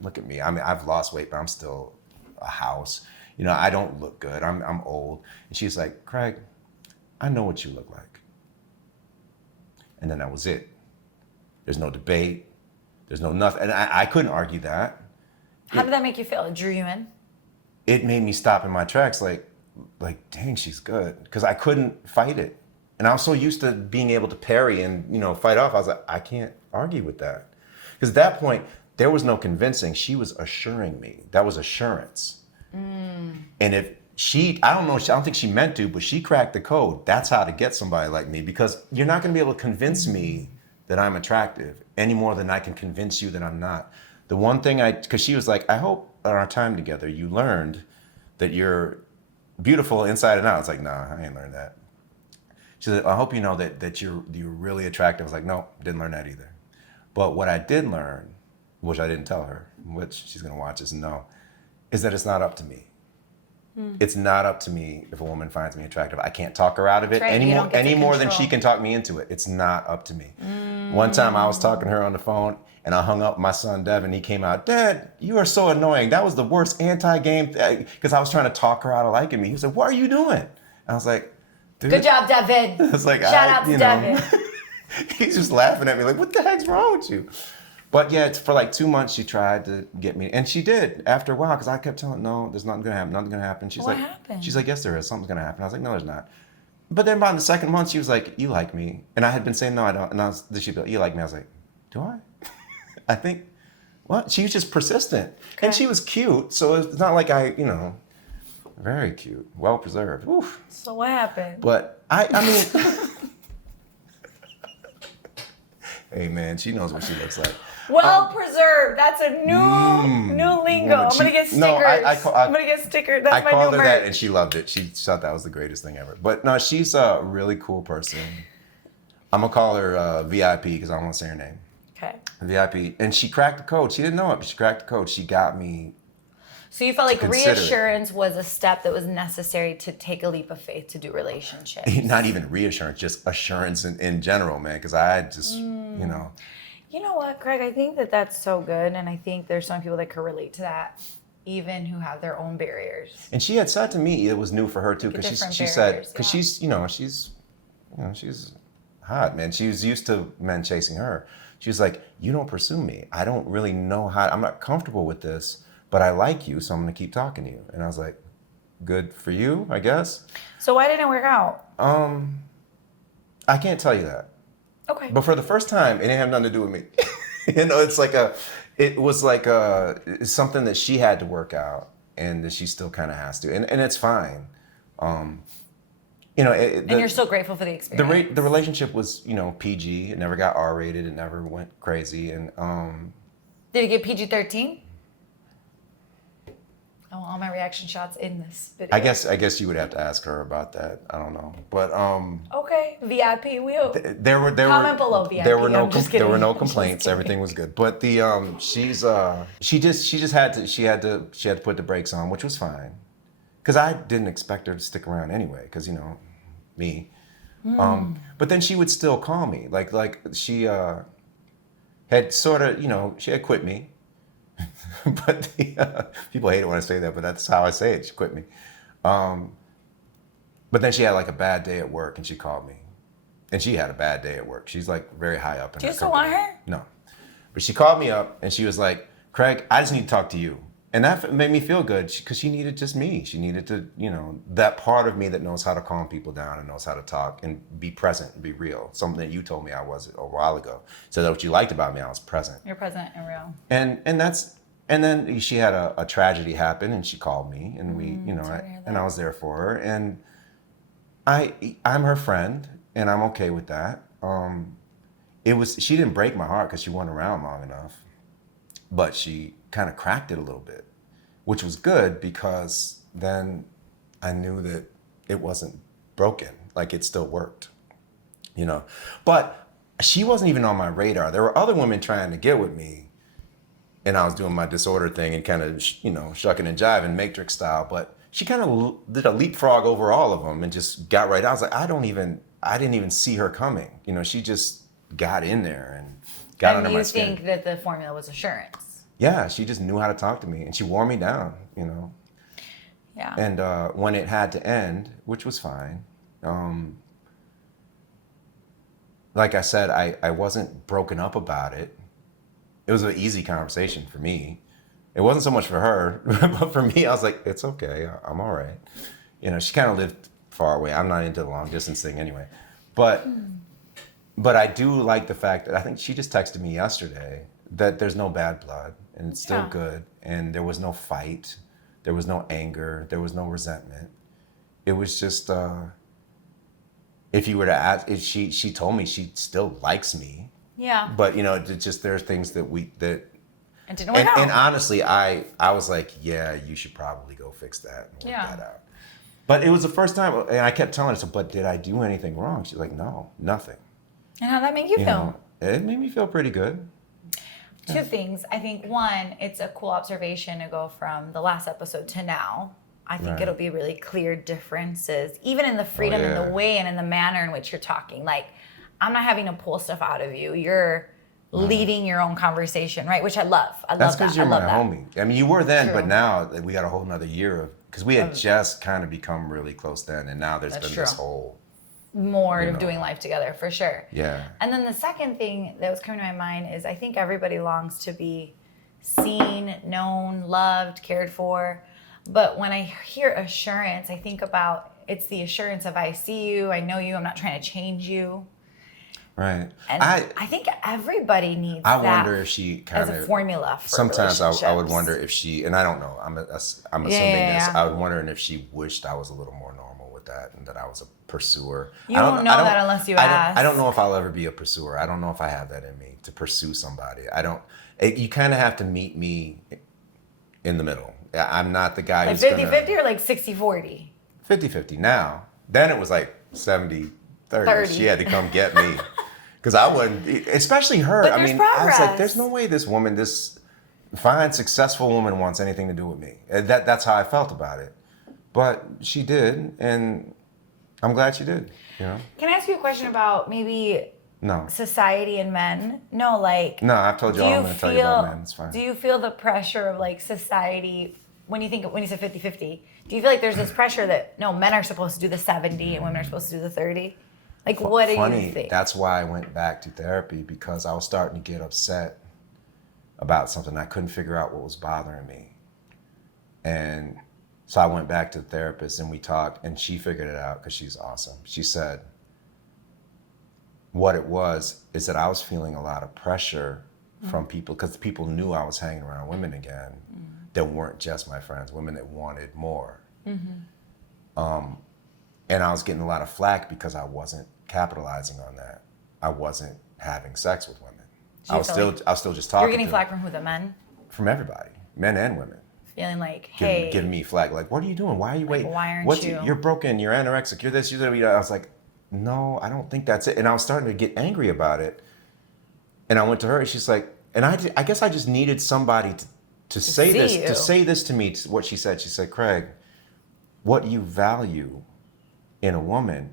Look at me. I mean, I've lost weight, but I'm still a house. You know, I don't look good. I'm old. And she's like, Craig, I know what you look like. And then that was it. There's no debate. There's no nothing. And I couldn't argue that. How did that make you feel? It drew you in? It made me stop in my tracks like, dang, she's good. Because I couldn't fight it. And I was so used to being able to parry and, you know, fight off. I was like, I can't argue with that. Because at that point, there was no convincing. She was assuring me. That was assurance. And if I don't think she meant to, but she cracked the code. That's how to get somebody like me, because you're not going to be able to convince me that I'm attractive any more than I can convince you that I'm not. The one thing because she was like, I hope in our time together you learned that you're beautiful inside and out. I was like, nah, I ain't learned that. She said, I hope you know that you're really attractive. I was like, no, didn't learn that either. But what I did learn, which I didn't tell her, which she's going to watch this and know, is that it's not up to me. It's not up to me if a woman finds me attractive. I can't talk her out of it any more than she can talk me into it. It's not up to me. One time I was talking to her on the phone and I hung up with my son Devin. He came out, Dad, you are so annoying. That was the worst anti-game because I was trying to talk her out of liking me. He said, what are you doing? And I was like, dude. Good job, Devin. It's like, shout out to Devin. He's just laughing at me like, what the heck's wrong with you? But yeah, for like 2 months, she tried to get me. And she did after a while, because I kept telling her, no, there's nothing going to happen. Nothing's going to happen. What happened? She's like, yes, there is. Something's going to happen. I was like, no, there's not. But then by the second month, she was like, you like me. And I had been saying, no, I don't. And she'd be like, you like me. I was like, do I? I think, what? She was just persistent. Okay. And she was cute. So it's not like Very cute. Well preserved. Oof. So what happened? But I mean, hey man, she knows what she looks like. Well preserved. That's a new lingo. I'm gonna get stickers. No, I'm gonna get stickers. That's my new merch. I called her that, and she loved it. She thought that was the greatest thing ever. But no, she's a really cool person. I'm gonna call her VIP because I don't want to say her name. Okay. VIP, and she cracked the code. She didn't know it, but she cracked the code. She got me. So you felt like reassurance was a step that was necessary to take a leap of faith to do relationships. Not even reassurance, just assurance in general, man. Because I just, You know what, Craig? I think that that's so good, and I think there's some people that could relate to that, even who have their own barriers. And she had said to me it was new for her too, because she said because she's hot, man. She was used to men chasing her. She was like, "You don't pursue me. I don't really know how. I'm not comfortable with this, but I like you, so I'm gonna keep talking to you." And I was like, "Good for you, I guess." So why didn't it work out? I can't tell you that. Okay. But for the first time, it didn't have nothing to do with me. It's something that she had to work out, and that she still kind of has to, and it's fine. And you're still grateful for the experience. The relationship was, PG. It never got R-rated. It never went crazy. And did it get PG-13? I want all my reaction shots in this video. I guess you would have to ask her about that. I don't know, but okay, VIP. There were comment below VIP. There were no complaints. Everything was good. But the she just had to put the brakes on, which was fine, because I didn't expect her to stick around anyway. Because me. But then she would still call me. Like she had sort of, she had quit me. But people hate it when I say that, but that's how I say it. She quit me. But then she had like a bad day at work, and she called me. And she had a bad day at work. She's like very high up in her company. Do you still want her? No. But she called me up, and she was like, "Craig, I just need to talk to you." And that made me feel good, because she needed just me. She needed to, that part of me that knows how to calm people down and knows how to talk and be present and be real. Something that you told me I was a while ago. So that what you liked about me, I was present. You're present and real. And then she had a tragedy happen, and she called me, and I was there for her, and I'm her friend, and I'm okay with that. She didn't break my heart because she wasn't around long enough, but she kind of cracked it a little bit, which was good, because then I knew that it wasn't broken, like it still worked, But she wasn't even on my radar. There were other women trying to get with me, and I was doing my disorder thing and kind of, shucking and jiving, Matrix style. But she kind of did a leapfrog over all of them and just got right out. I was like, I didn't even see her coming. She just got in there and got under my skin. And you think that the formula was assurance? Yeah, she just knew how to talk to me, and she wore me down, Yeah. And when it had to end, which was fine, like I said, I wasn't broken up about it. It was an easy conversation for me. It wasn't so much for her, but for me, I was like, it's okay, I'm all right. She kind of lived far away. I'm not into the long distance thing anyway. But I do like the fact that I think she just texted me yesterday that there's no bad blood, and it's still good, and there was no fight, there was no anger, there was no resentment. It was just, if you were to ask, she told me she still likes me. Yeah. But just there's things that it didn't work out. And honestly, I was like, yeah, you should probably go fix that and work that out. But it was the first time, and I kept telling her, but did I do anything wrong? She's like, no, nothing. And how'd that make you feel? It made me feel pretty good. Two things. I think one, it's a cool observation to go from the last episode to now. I think it'll be really clear differences, even in the freedom and the way and in the manner in which you're talking. Like, I'm not having to pull stuff out of you. You're leading your own conversation, right? Which I love. That's because you're my homie. I mean, you were then, True. but now we got a whole nother year of, because we had just kind of become really close then, and now there's been this whole more of doing life together, for sure. Yeah. And then the second thing that was coming to my mind is I think everybody longs to be seen, known, loved, cared for. But when I hear assurance, I think about it's the assurance of I see you, I know you, I'm not trying to change you. Right. And I think everybody needs that. I wonder if she kind as a formula for sometimes I would relationships. wonder if she, and I don't know, I'm assuming this, yeah. I would wonder if she wished I was a little more normal with that and that I was a pursuer. You don't know that unless you ask. I don't know if I'll ever be a pursuer. I don't know if I have that in me to pursue somebody. You kind of have to meet me in the middle. I'm not the guy like who's 50-50 or like 60-40? 50-50 now. Then it was like 70-30. 30. She had to come get me. Because I wouldn't, especially her. But I there's mean, progress. I was like, there's no way this woman, this fine, successful woman wants anything to do with me. And that's how I felt about it. But she did, and I'm glad she did, you know? Can I ask you a question about maybe society and men? No, like... No, I've told you all I'm going to tell you about men. It's fine. Do you feel the pressure of like society, when you said 50-50, do you feel like there's this pressure that, no, men are supposed to do the 70 and women are supposed to do the 30? Like, what do you think? That's why I went back to therapy, because I was starting to get upset about something. I couldn't figure out what was bothering me. And so I went back to the therapist and we talked, and she figured it out because she's awesome. She said, what it was is that I was feeling a lot of pressure from people, because people knew I was hanging around women again that weren't just my friends, women that wanted more. And I was getting a lot of flack because I wasn't capitalizing on that. I wasn't having sex with women. I was still just talking. You're getting flack from who? The men? From everybody, men and women. Feeling like, hey, giving me flack. Like, what are you doing? Why are you waiting? Why aren't you? You're broken. You're anorexic. You're this. You're that. I was like, no, I don't think that's it. And I was starting to get angry about it. And I went to her, and she's like, and I guess I just needed somebody to say this to me. What she said. She said, Craig, what you value in a woman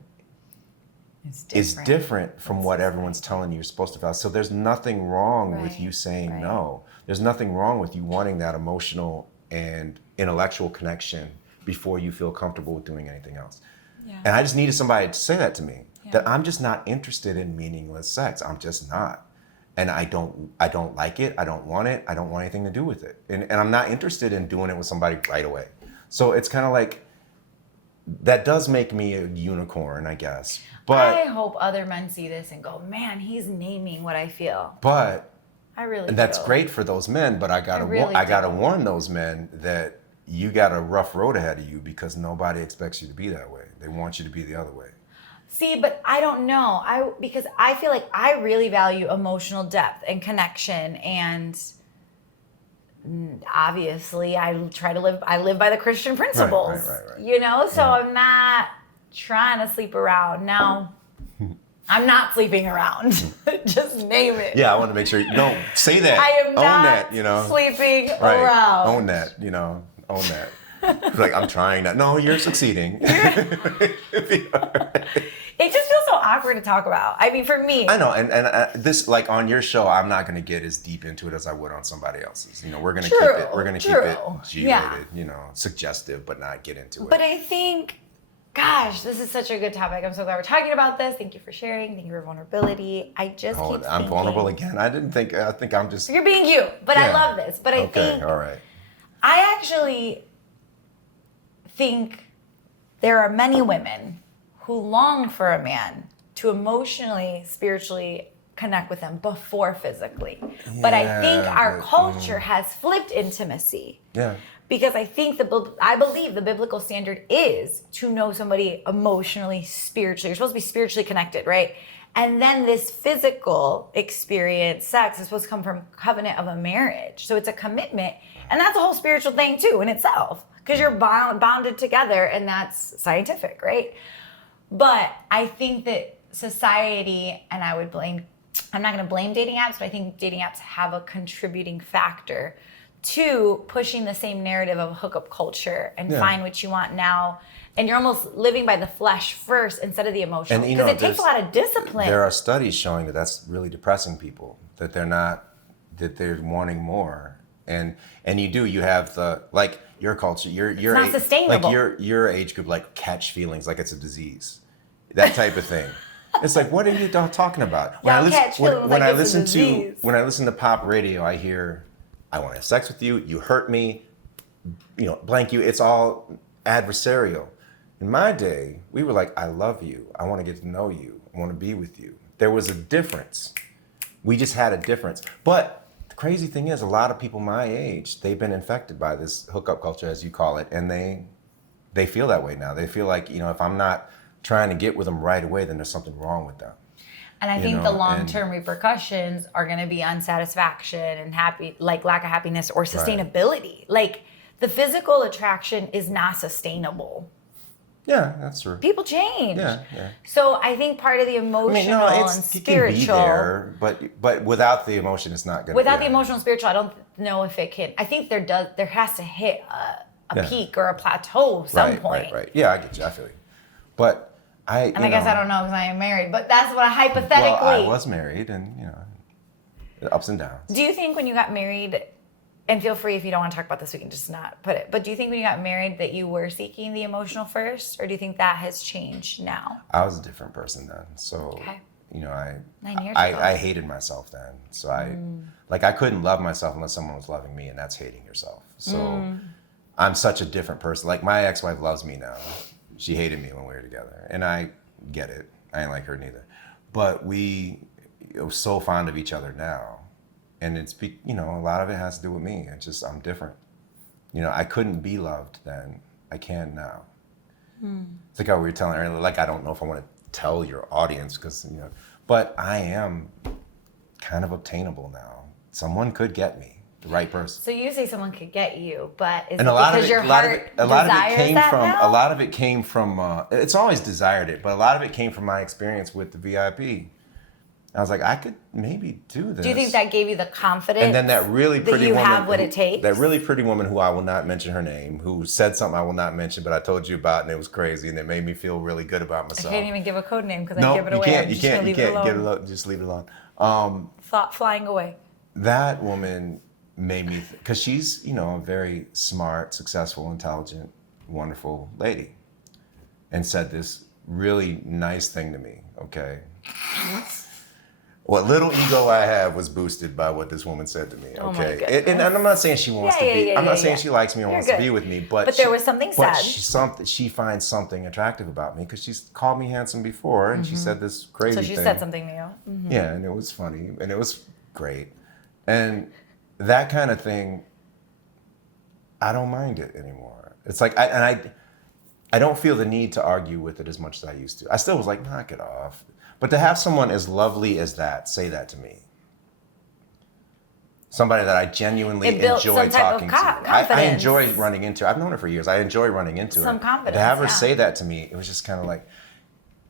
is different from what everyone's telling you you're supposed to value. So there's nothing wrong with you saying no. There's nothing wrong with you wanting that emotional and intellectual connection before you feel comfortable with doing anything else. Yeah. And I just needed somebody to say that to me, that I'm just not interested in meaningless sex. I'm just not. And I don't like it. I don't want it. I don't want anything to do with it. And I'm not interested in doing it with somebody right away. So it's kind of like, that does make me a unicorn, I guess. But I hope other men see this and go, man, he's naming what I feel. But and that's great for those men, but I gotta warn those men that you got a rough road ahead of you, because nobody expects you to be that way. They want you to be the other way. See, but I don't know. Because I feel like I really value emotional depth and connection, and obviously I live by the Christian principles, right. you know? So I'm not trying to sleep around. Now, I'm not sleeping around. Just name it. Yeah, I want to make sure you don't say that. I am Own not that, you know. Sleeping around. Own that, you know. Own that. Like, I'm trying that. No, you're succeeding. It just feels so awkward to talk about. I mean, for me. I know, and this, like, on your show, I'm not going to get as deep into it as I would on somebody else's. You know, we're going to keep it G-rated, you know, suggestive, but not get into it. But I think, gosh, this is such a good topic. I'm so glad we're talking about this. Thank you for sharing. Thank you for vulnerability. I just keep thinking. I'm vulnerable again? I think I'm just. You're being you, but I love this. But I think. All right. I actually think there are many women who long for a man to emotionally, spiritually connect with them before physically. Yeah, but I think our culture has flipped intimacy. Yeah. Because I believe the biblical standard is to know somebody emotionally, spiritually. You're supposed to be spiritually connected, right? And then this physical experience, sex, is supposed to come from covenant of a marriage. So it's a commitment. And that's a whole spiritual thing too in itself, because you're bonded together, and that's scientific, right? But I think that society, and I'm not going to blame dating apps, but I think dating apps have a contributing factor to pushing the same narrative of hookup culture and find what you want now. And you're almost living by the flesh first instead of the emotional. Because it takes a lot of discipline. There are studies showing that that's really depressing people, that they're wanting more. And you have your culture, it's not sustainable. Like your age group, like, catch feelings like it's a disease, that type of thing. It's like, what are you talking about? When I listen to pop radio, I hear, I want to have sex with you, you hurt me, you know, blank you. It's all adversarial. In my day, we were like, I love you, I want to get to know you, I want to be with you. there was a difference. We just had a difference. But the crazy thing is, a lot of people my age, they've been infected by this hookup culture, as you call it, and they feel that way now. They feel like, if I'm not trying to get with them right away, then there's something wrong with them. And I think the long-term repercussions are going to be unsatisfaction and lack of happiness or sustainability. Right. Like, the physical attraction is not sustainable. Yeah, that's true. People change. Yeah. So I think part of the emotional and spiritual. It can be there, but without the emotion, it's not going to. Without the emotional and spiritual, I don't know if it can. I think there has to hit a peak or a plateau some point. Right. Yeah, I get you. I feel you. But I guess I don't know because I am married, but that's what I hypothetically. Well, I was married, and ups and downs. Do you think when you got married, and feel free if you don't want to talk about this, we can just not put it. But do you think when you got married that you were seeking the emotional first, or do you think that has changed now? I was a different person then, so 9 years ago. I hated myself then. So I couldn't love myself unless someone was loving me, and that's hating yourself. So I'm such a different person. Like, my ex-wife loves me now. She hated me when we were together, and I get it. I ain't like her neither. But we are so fond of each other now, and it's a lot of it has to do with me. It's just I'm different. I couldn't be loved then. I can now. It's like how we were telling earlier. Like, I don't know if I want to tell your audience because but I am kind of obtainable now. Someone could get me. The right person. So you say someone could get you, but is it because because your heart desires that now? A lot of it came from, it's always desired it, but a lot of it came from my experience with the VIP. I was like, I could maybe do this. Do you think that gave you the confidence? And then that really pretty woman, have what it takes? That really pretty woman who I will not mention her name, who said something I will not mention, but I told you about, and it was crazy, and it made me feel really good about myself. I can't even give a code name because I give it away. You can't give it alone. Just leave it alone. Thought flying away. That woman made me, because she's, a very smart, successful, intelligent, wonderful lady, and said this really nice thing to me, okay? What little ego I have was boosted by what this woman said to me, okay? And I'm not saying she wants to be, I'm not saying she likes me or wants to be with me, but there was something said. She finds something attractive about me, because she's called me handsome before, and she said this crazy thing. So she said something to you. Mm-hmm. Yeah, and it was funny, and it was great. And that kind of thing, I don't mind it anymore. It's like, I don't feel the need to argue with it as much as I used to. I still was like, knock it off. But to have someone as lovely as that say that to me, somebody that I genuinely enjoy talking to, I enjoy running into. I've known her for years. I enjoy running into her. Some confidence. To have her say that to me, it was just kind of like,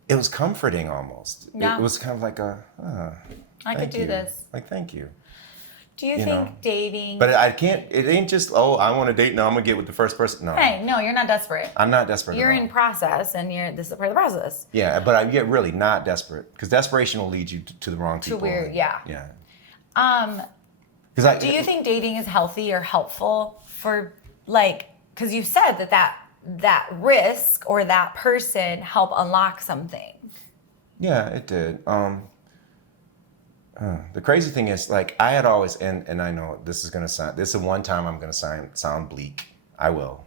it was comforting almost. Yeah. It was kind of like I could do this. Like, thank you. Do you think dating? But it ain't just, I want to date, now I'm going to get with the first person. No. Hey, no, you're not desperate. I'm not desperate You're at all. in process, and this is a part of the process. Yeah, but I get really not desperate, because desperation will lead you to the wrong people. To weird, yeah. Yeah. Do you think dating is healthy or helpful for, because you said that risk or that person help unlock something? Yeah, it did. The crazy thing is, I had always, and I know this is the one time I'm going to sound bleak. I will.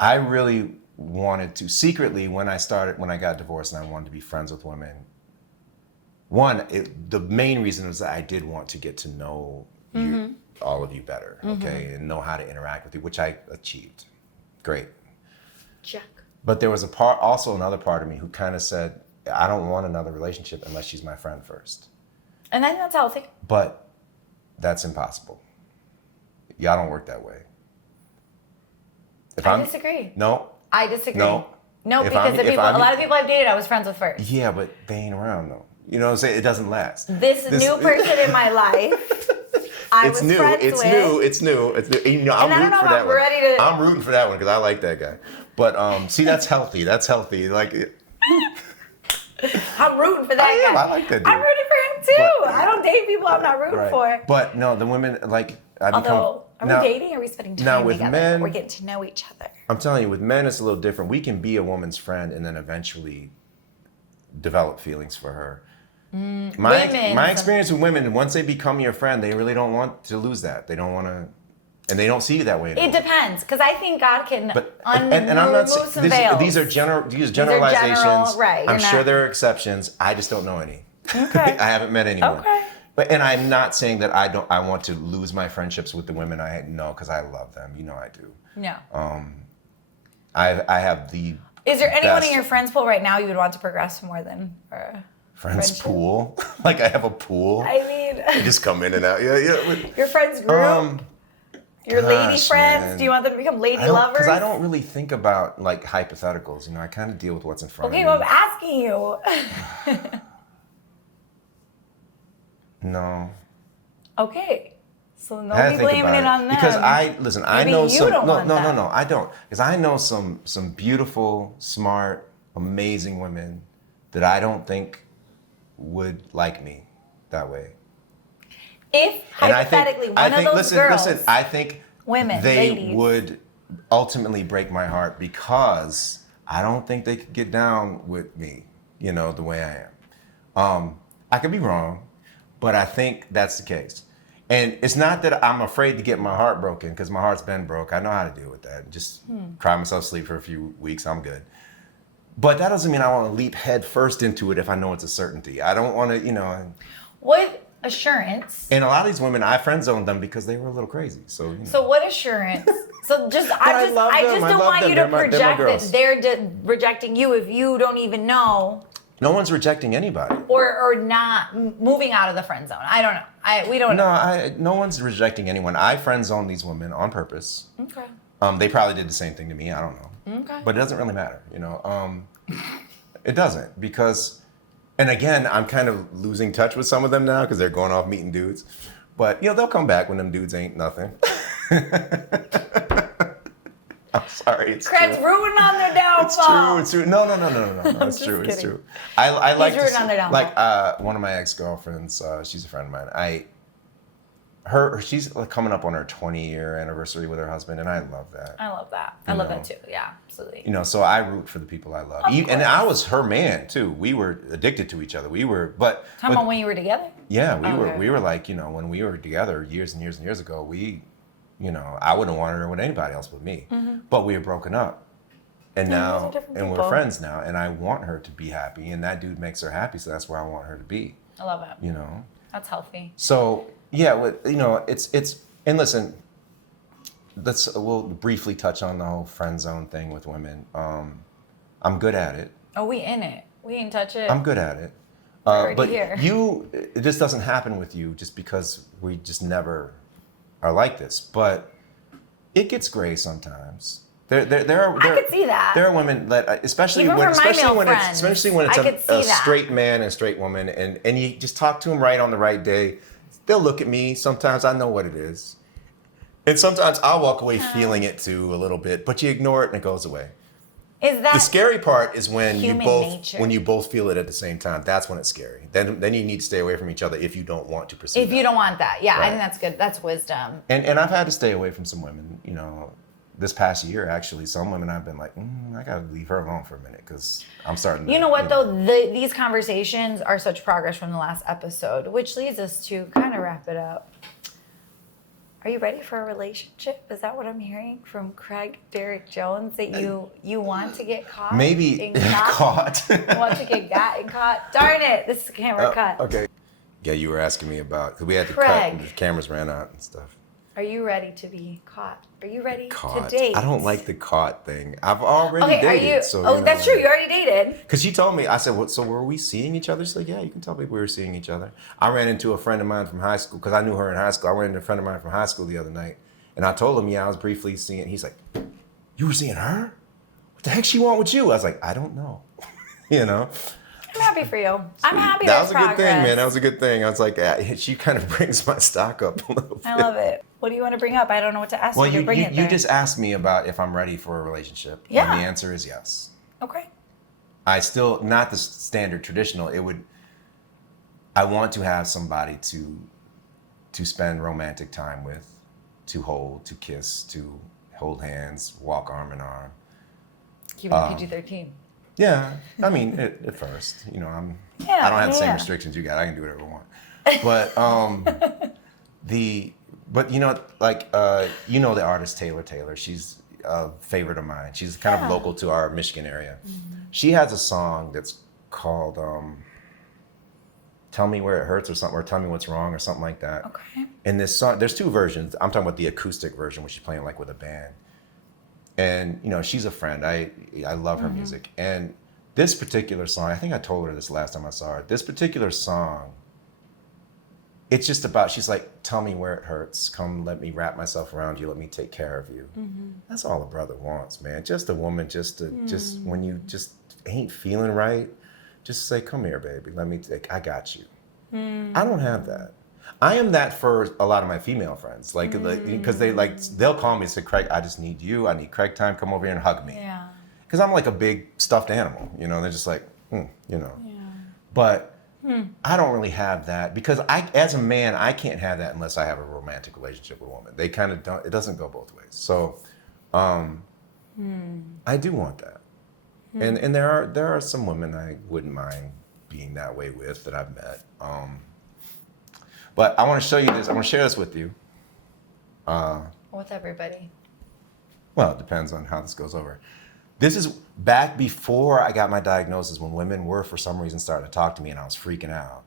I really wanted to, secretly, when I got divorced and I wanted to be friends with women, the main reason was that I did want to get to know you, all of you better, okay, and know how to interact with you, which I achieved. Great. Check. But there was also another part of me who kind of said, I don't want another relationship unless she's my friend first. And I think that's healthy. But that's impossible. Y'all don't work that way. I disagree. No. I disagree. No. No, because a lot of people I've dated, I was friends with first. Yeah, but they ain't around though. You know what I'm saying? It doesn't last. This new person in my life, It's new. I'm rooting for that one. I'm rooting for that one because I like that guy. But see, that's healthy. That's healthy. I'm rooting for that guy. I like that dude. I'm rooting for him too. I don't date people I'm not rooting for. But no, the women are we dating or are we spending time together? Men, we're getting to know each other. I'm telling you, with men it's a little different. We can be a woman's friend and then eventually develop feelings for her. My experience with women, once they become your friend, they really don't want to lose that. They don't want to, and they don't see you that way anymore. It depends, because I think God can and I'm not some veils. These are generalizations. Right. I'm sure there are exceptions. I just don't know any. I haven't met anyone. Okay. And I'm not saying that I want to lose my friendships with the women I know, because I love them. You know I do. Yeah. I have the Is there anyone best in your friends pool right now you would want to progress more than? friends friendship? pool? Like I have a pool. I mean, They just come in and out. Yeah. your friends group, your lady gosh, friends. man. Do you want them to become lady lovers? Because I don't really think about like hypotheticals. You know, I kind of deal with what's in front Okay, of well, me. I'm asking you. No. Okay. So I no had be to think blaming about it on them. because I Maybe know you some. don't want that. No, I don't. Because I know some beautiful, smart, amazing women that I don't think would like me that way. If hypothetically one of those girls, I think women, they ladies. would ultimately break my heart because I don't think they could get down with me, you know, the way I am. I could be wrong, but I think that's the case. And it's not that I'm afraid to get my heart broken, because my heart's been broke. I know how to deal with that. Just cry myself to sleep for a few weeks, I'm good. But that doesn't mean I want to leap head first into it if I know it's a certainty. I don't want to, you know. What assurance? And a lot of these women, I friend zoned them because they were a little crazy. So, you know. So what assurance? So just I love just them. I don't love want them. you to They're my project that girls. they're rejecting you if you don't even know. No one's rejecting anybody. Or not moving out of the friend zone. I don't know. We don't know. No one's rejecting anyone. I friend zone these women on purpose. Okay. They probably did the same thing to me. I don't know. Okay. But it doesn't really matter, you know. It doesn't, because, and again, I'm kind of losing touch with some of them now because they're going off meeting dudes. But you know, they'll come back when them dudes ain't nothing. I'm sorry, it's Craig's true. rooting on their downfall. It's true. No. It's just true. It's kidding. true. I like He's to rooting on their downfall. like one of my ex-girlfriends. She's a friend of mine. She's coming up on her 20-year anniversary with her husband, and I love that. I love that. I love that too. Yeah, absolutely. You know, so I root for the people I love. And I was her man too. We were addicted to each other. Talking about when you were together? Yeah, Okay. we were like, you know, when we were together years and years and years ago, you know, I wouldn't have wanted her with anybody else but me. But we were broken up. And Yeah, now, those are different and we're people. friends now, and I want her to be happy, and that dude makes her happy, so that's where I want her to be. I love it. You know? That's healthy. So, yeah, you know, it's and listen, we'll briefly touch on the whole friend zone thing with women. I'm good at it. Oh, we in it. We ain't touch it. I'm good at it. We're already But here. it just doesn't happen with you just because we just never are like this. But it gets gray sometimes. There are. I could see that. There are women that, especially Even when, for my male when friends, it's I could see a that. straight man and a straight woman, and you just talk to them right on the right day. They'll look at me. Sometimes I know what it is, and sometimes I'll walk away feeling it too a little bit. But you ignore it and it goes away. Is that The scary part is when human nature? you both feel it at the same time. That's when it's scary. Then you need to stay away from each other if you don't want to pursue. if you don't want that? Yeah, I Right. think that's good. That's wisdom. And I've had to stay away from some women. You know, this past year actually, some women I've been like, I gotta leave her alone for a minute because I'm starting to. You know what though? These conversations are such progress from the last episode, which leads us to kind of wrap it up. Are you ready for a relationship? Is that what I'm hearing from Craig Derek Jones? That you want to get caught? Maybe and caught? caught. You want to get got and caught? Darn it! This is camera cut. Okay. Yeah, you were asking me about because we had to Craig. cut. The cameras ran out and stuff. Are you ready to be caught? Are you ready Caught. to date? I don't like the caught thing. I've already Okay, dated. are you? So, Oh, you know, that's true. You already dated. Because she told me, I said, what, so were we seeing each other? She's like, yeah, you can tell people we were seeing each other. I ran into a friend of mine from high school because I knew her in high school. I ran into a friend of mine from high school the other night. And I told him, yeah, I was briefly seeing. He's like, you were seeing her? What the heck she want with you? I was like, I don't know. You know? I'm happy for you. I'm happy That there's was a good thing, man. progress. That was a good thing. I was like, she kind of brings my stock up a little bit. I love it. What do you want to bring up? I don't know what to ask Well, you to bring it you there. just asked me about if I'm ready for a relationship. Yeah. And the answer is yes. Okay. I still, not the standard traditional, I want to have somebody to spend romantic time with, to hold, to kiss, to hold hands, walk arm in arm. Keep it PG-13. Yeah, I mean, at first, you know, I don't have the same restrictions you got. I can do whatever I want. But but you know, like you know the artist Taylor. She's a favorite of mine. She's kind of local to our Michigan area. Mm-hmm. She has a song that's called tell me where it hurts or something, or tell me what's wrong or something like that. Okay. And this song, there's two versions. I'm talking about the acoustic version, which she's playing like with a band. And you know, she's a friend. I love her music. And this particular song, I think I told her this last time I saw her. This particular song, it's just about, she's like, tell me where it hurts. Come, let me wrap myself around you. Let me take care of you. That's all a brother wants, man. Just a woman, just when you just ain't feeling right, just say, come here, baby. Let me take, I got you. I don't have that. I am that for a lot of my female friends, like, because they'll call me and say, Craig, I just need you. I need Craig time. Come over here and hug me. Yeah. Because I'm like a big stuffed animal, you know. They're just like, you know. Yeah. But I don't really have that because as a man, I can't have that unless I have a romantic relationship with a woman. They kind of don't. It doesn't go both ways. So, I do want that. And there are some women I wouldn't mind being that way with that I've met. But I want to show you this. I want to share this with you. With everybody. Well, it depends on how this goes over. This is back before I got my diagnosis, when women were, for some reason, starting to talk to me, and I was freaking out.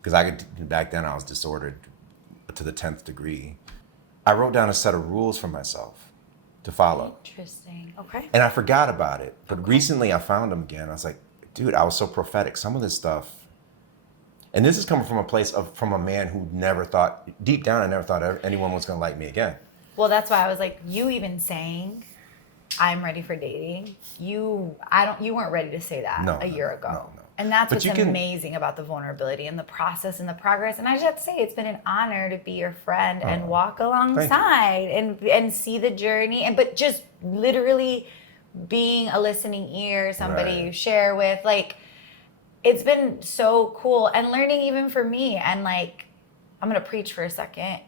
Because back then I was disordered to the 10th degree. I wrote down a set of rules for myself to follow. Interesting. Okay. And I forgot about it. But recently I found them again. I was like, dude, I was so prophetic. Some of this stuff, and this is coming from a place from a man who never thought, deep down, I never thought anyone was going to like me again. Well, that's why I was like, you even saying, I'm ready for dating. You weren't ready to say that a year ago. No. And that's what's amazing about the vulnerability and the process and the progress. And I just have to say, it's been an honor to be your friend and walk alongside and see the journey. But just literally being a listening ear, somebody you share with, like, it's been so cool and learning even for me. And like, I'm gonna preach for a second,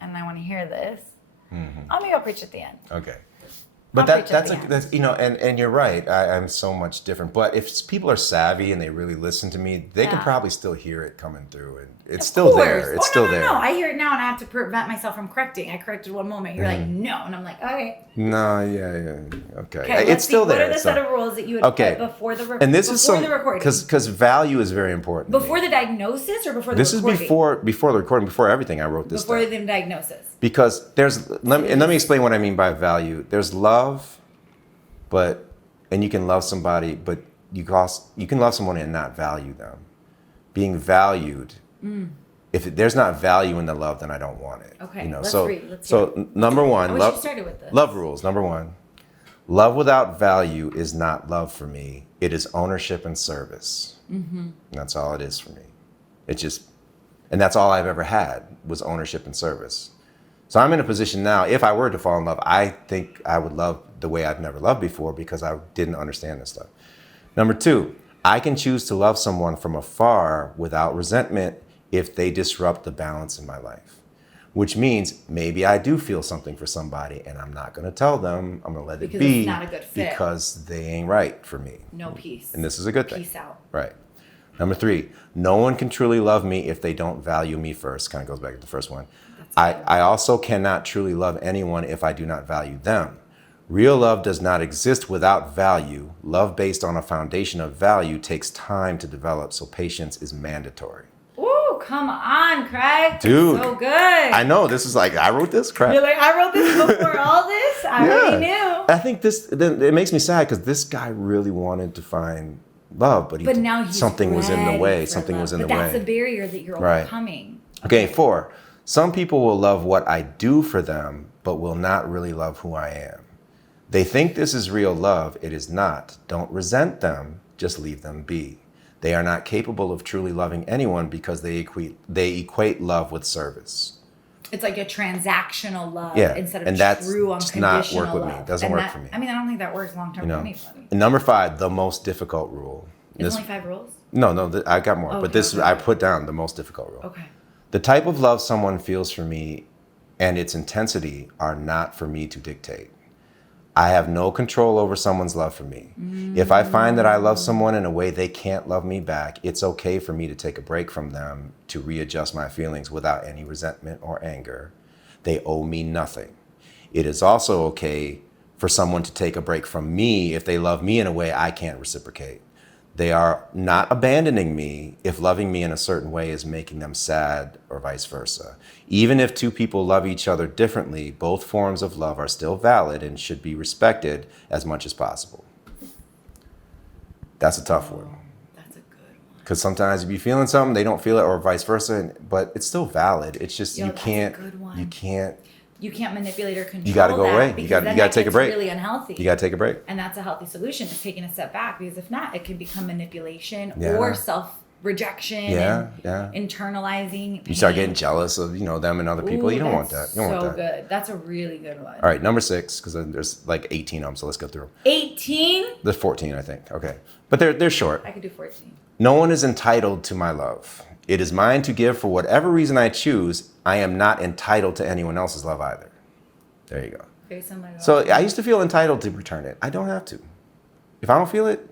and I want to hear this. Maybe I'll preach at the end. Okay. But that's you know, and you're right. I'm so much different. But if people are savvy and they really listen to me, they can probably still hear it coming through, and it's still there. It's still there. No, I hear it now, and I have to prevent myself from correcting. I corrected one moment. You're like, no, and I'm like, okay. No, yeah, okay. It's still there. What are the set of rules that you would put before the recording? And this is the recording, because value is very important. Before the diagnosis or before the recording? This is before the recording, before everything. I wrote this before down. the diagnosis. Because let me explain what I mean by value. There's love, and you can love somebody, but you can love someone and not value them. Being valued, if there's not value in the love, then I don't want it. Okay, you know, let's so number one, you started with this. Love rules. Number one, love without value is not love for me. It is ownership and service. And that's all it is for me. And that's all I've ever had was ownership and service. So I'm in a position now, if I were to fall in love, I think I would love the way I've never loved before because I didn't understand this stuff. Number two, I can choose to love someone from afar without resentment if they disrupt the balance in my life. Which means maybe I do feel something for somebody and I'm not going to tell them. I'm going to let it be. It's not a good fit. Because they ain't right for me. No peace. And this is a good thing. Peace out. Right. Number three, no one can truly love me if they don't value me first. Kind of goes back to the first one. I also cannot truly love anyone if I do not value them. Real love does not exist without value. Love based on a foundation of value takes time to develop, so patience is mandatory. Ooh, come on, Craig. Dude. So good. I know, this is like, I wrote this crap. You're like, I wrote this before all this? I already knew. I think it makes me sad because this guy really wanted to find love, but now something was in the way. Something was in the way. But that's the barrier that you're overcoming. Okay, 4. Some people will love what I do for them, but will not really love who I am. They think this is real love. It is not. Don't resent them. Just leave them be. They are not capable of truly loving anyone because they equate love with service. It's like a transactional love instead of true unconditional love. Does not work with me. It doesn't work for me. I mean, I don't think that works long term for anybody. And number 5, the most difficult rule. It's only 5 rules? No, I got more. But I put down the most difficult rule. Okay. The type of love someone feels for me and its intensity are not for me to dictate. I have no control over someone's love for me. If I find that I love someone in a way they can't love me back, it's okay for me to take a break from them to readjust my feelings without any resentment or anger. They owe me nothing. It is also okay for someone to take a break from me if they love me in a way I can't reciprocate. They are not abandoning me if loving me in a certain way is making them sad or vice versa. Even if two people love each other differently, both forms of love are still valid and should be respected as much as possible. That's a tough one. That's a good one. Because sometimes you be feeling something, they don't feel it, or vice versa, but it's still valid. It's just Yo, you that's a can't, good one. you can't. You can't manipulate or control. You got to go that away. You because got then to that take a gets break. Really unhealthy. You got to take a break. And that's a healthy solution, is taking a step back, because if not, it can become manipulation Yeah. or self-rejection and internalizing. You start getting jealous of them and other people. Ooh, You don't want that. You don't want that. So good. That's a really good one. All right, number 6, because there's like 18 of them, so let's go through them. 18? There's 14, I think. Okay, but they're short. I could do 14. No one is entitled to my love. It is mine to give for whatever reason I choose. I am not entitled to anyone else's love either. There you go. Very similar to So I used to feel entitled to return it. I don't have to. If I don't feel it,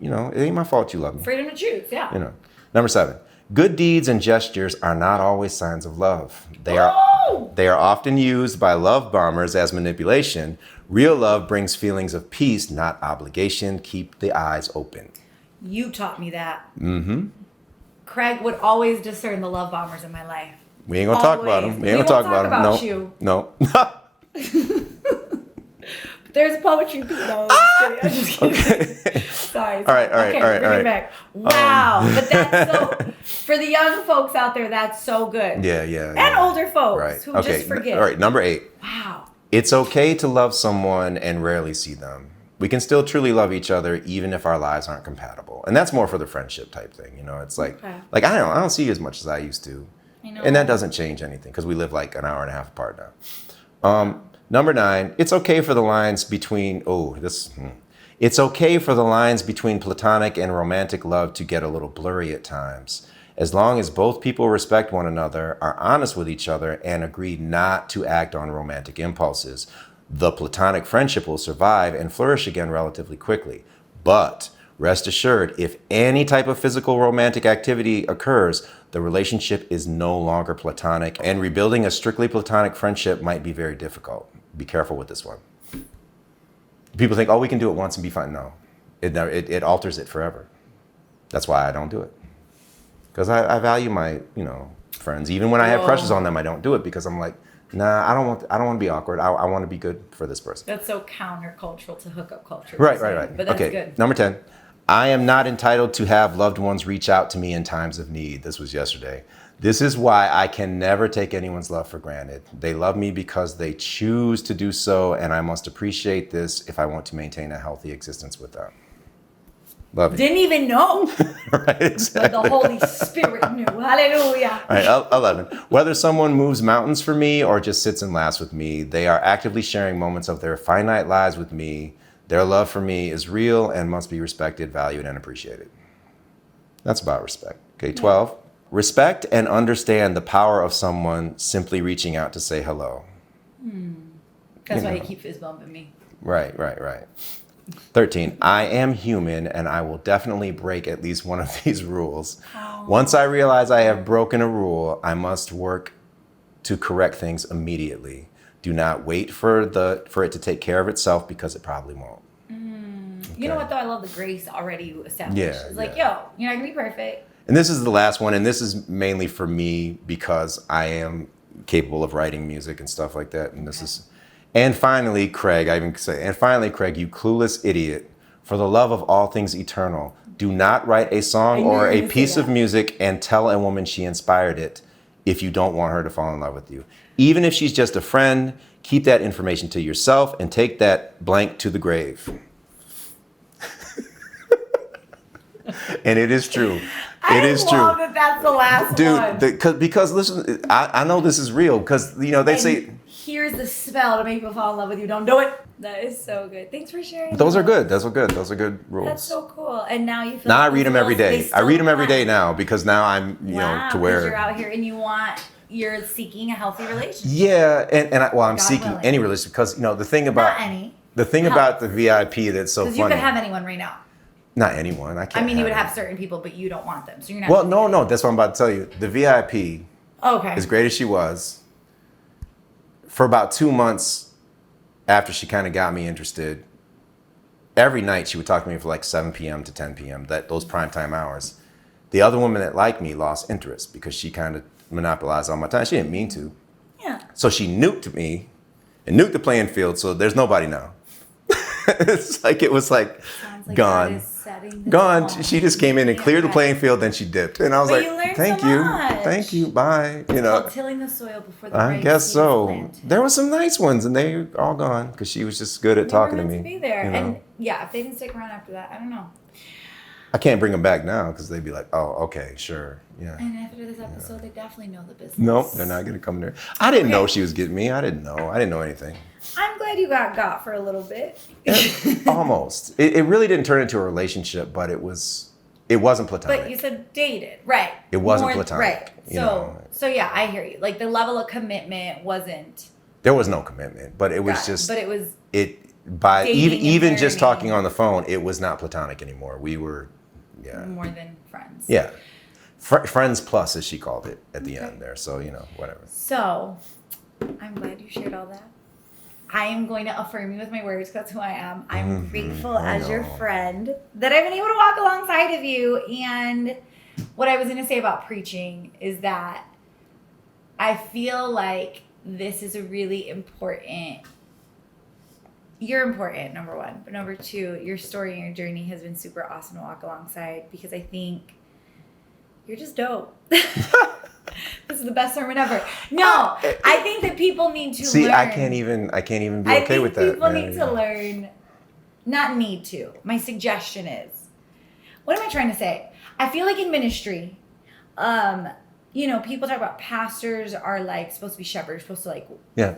it ain't my fault you love me. freedom to choose, yeah. Number 7. Good deeds and gestures are not always signs of love. They are often used by love bombers as manipulation. Real love brings feelings of peace, not obligation. Keep the eyes open. You taught me that. Mm-hmm. Craig would always discern the love bombers in my life. We ain't gonna talk about them. We ain't gonna talk about them. No. There's poetry too. No, I'm just kidding. Okay. Sorry. All right. Bring it back. Wow. But that's so, for the young folks out there, that's so good. Yeah. And older folks Right. who Okay. just forget. All right. Number 8. Wow. It's okay to love someone and rarely see them. We can still truly love each other even if our lives aren't compatible. And that's more for the friendship type thing. It's like, Okay. I don't see you as much as I used to. I know. And that doesn't change anything because we live like an hour and a half apart now. Number 9, it's okay for the lines between, it's okay for the lines between platonic and romantic love to get a little blurry at times. As long as both people respect one another, are honest with each other, and agree not to act on romantic impulses, the platonic friendship will survive and flourish again relatively quickly. But rest assured, if any type of physical romantic activity occurs, the relationship is no longer platonic, and rebuilding a strictly platonic friendship might be very difficult. Be careful with this one. People think, we can do it once and be fine. No, it alters it forever. That's why I don't do it. Because I value my, friends. Even when I have crushes on them, I don't do it because I'm like, nah, I don't want to be awkward. I want to be good for this person. That's so countercultural to hookup culture. Right. But that's okay. good. Number 10. I am not entitled to have loved ones reach out to me in times of need. This was yesterday. This is why I can never take anyone's love for granted. They love me because they choose to do so, and I must appreciate this if I want to maintain a healthy existence with them. Love you. Didn't even know. Right, exactly. But the Holy Spirit knew. Hallelujah. All right, 11. Whether someone moves mountains for me or just sits and laughs with me, they are actively sharing moments of their finite lives with me. Their love for me is real and must be respected, valued, and appreciated. That's about respect. Okay, 12. Respect and understand the power of someone simply reaching out to say hello. That's why you keep fist bumping me. Right. 13. I am human and I will definitely break at least one of these rules. Once I realize I have broken a rule, I must work to correct things immediately. Do not wait for it to take care of itself because it probably won't. You know what, though? I love the grace already you established. Yeah, It's like, yeah. you're not going to be perfect. And this is the last one, and this is mainly for me because I am capable of writing music and stuff like that. And this is, and finally, Craig, you clueless idiot, for the love of all things eternal, do not write a song or a piece of music and tell a woman she inspired it if you don't want her to fall in love with you. Even if she's just a friend, keep that information to yourself and take that blank to the grave. And it is true. It is true. I love that that's the last one. Dude, because listen, I know this is real because, they say... Here's the spell to make people fall in love with you. Don't do it. That is so good. Thanks for sharing. Those are good. Those are good rules. That's so cool. And now you feel Now like I read them every day. I read them every day now now because now I'm, to where... you're out here and you're seeking a healthy relationship. Yeah, I'm God seeking willing. any relationship because, the thing about... Not any. The thing about the VIP that's so funny... Because you could have anyone right now. Not anyone. I can't. I mean, you would have certain people, but you don't want them. So you're not. Well, no. That's what I'm about to tell you. The VIP, as great as she was, for about 2 months after she kind of got me interested, every night she would talk to me for like 7 p.m. to 10 p.m., those primetime hours. The other woman that liked me lost interest because she kind of monopolized all my time. She didn't mean to. Yeah. So she nuked me and nuked the playing field, so there's nobody now. It's like it was like, Sounds like gone. God is setting the Gone. tone. She just came in and cleared the playing field, then she dipped. And I was But like, you learned thank so you. much. Thank you. Bye. You know. Called tilling the soil before the I right guess seed is so. planted. There were some nice ones, and they were all gone because she was just good at They were talking to meant me. to be there. you know. And yeah, if they didn't stick around after that, I don't know. I can't bring them back now because they'd be like, oh, okay, sure. Yeah. And after this episode, they definitely know the business. Nope, they're not going to come there. I didn't know she was getting me. I didn't know. I didn't know anything. I'm glad you got for a little bit. Almost. It really didn't turn into a relationship, but it wasn't platonic. But you said dated, right? It wasn't platonic, right? you know. So yeah, I hear you. Like the level of commitment wasn't. There was no commitment, but it was Got it. just. But it was. By dating even and just flirting. talking on the phone, it was not platonic anymore. We were, yeah. More than friends. Yeah. Friends plus, as she called it at the end there. So, whatever. So, I'm glad you shared all that. I am going to affirm you with my words because that's who I am. I'm grateful I as your know. friend that I've been able to walk alongside of you. And what I was going to say about preaching is that I feel like this is a really important. You're important, number one. But number two, your story and your journey has been super awesome to walk alongside because I think you're just dope. This is the best sermon ever. No, I think that people need to learn. See, I can't even be okay with that. People need to learn, not need to. My suggestion is, what am I trying to say? I feel like in ministry, people talk about pastors are like supposed to be shepherds, supposed to like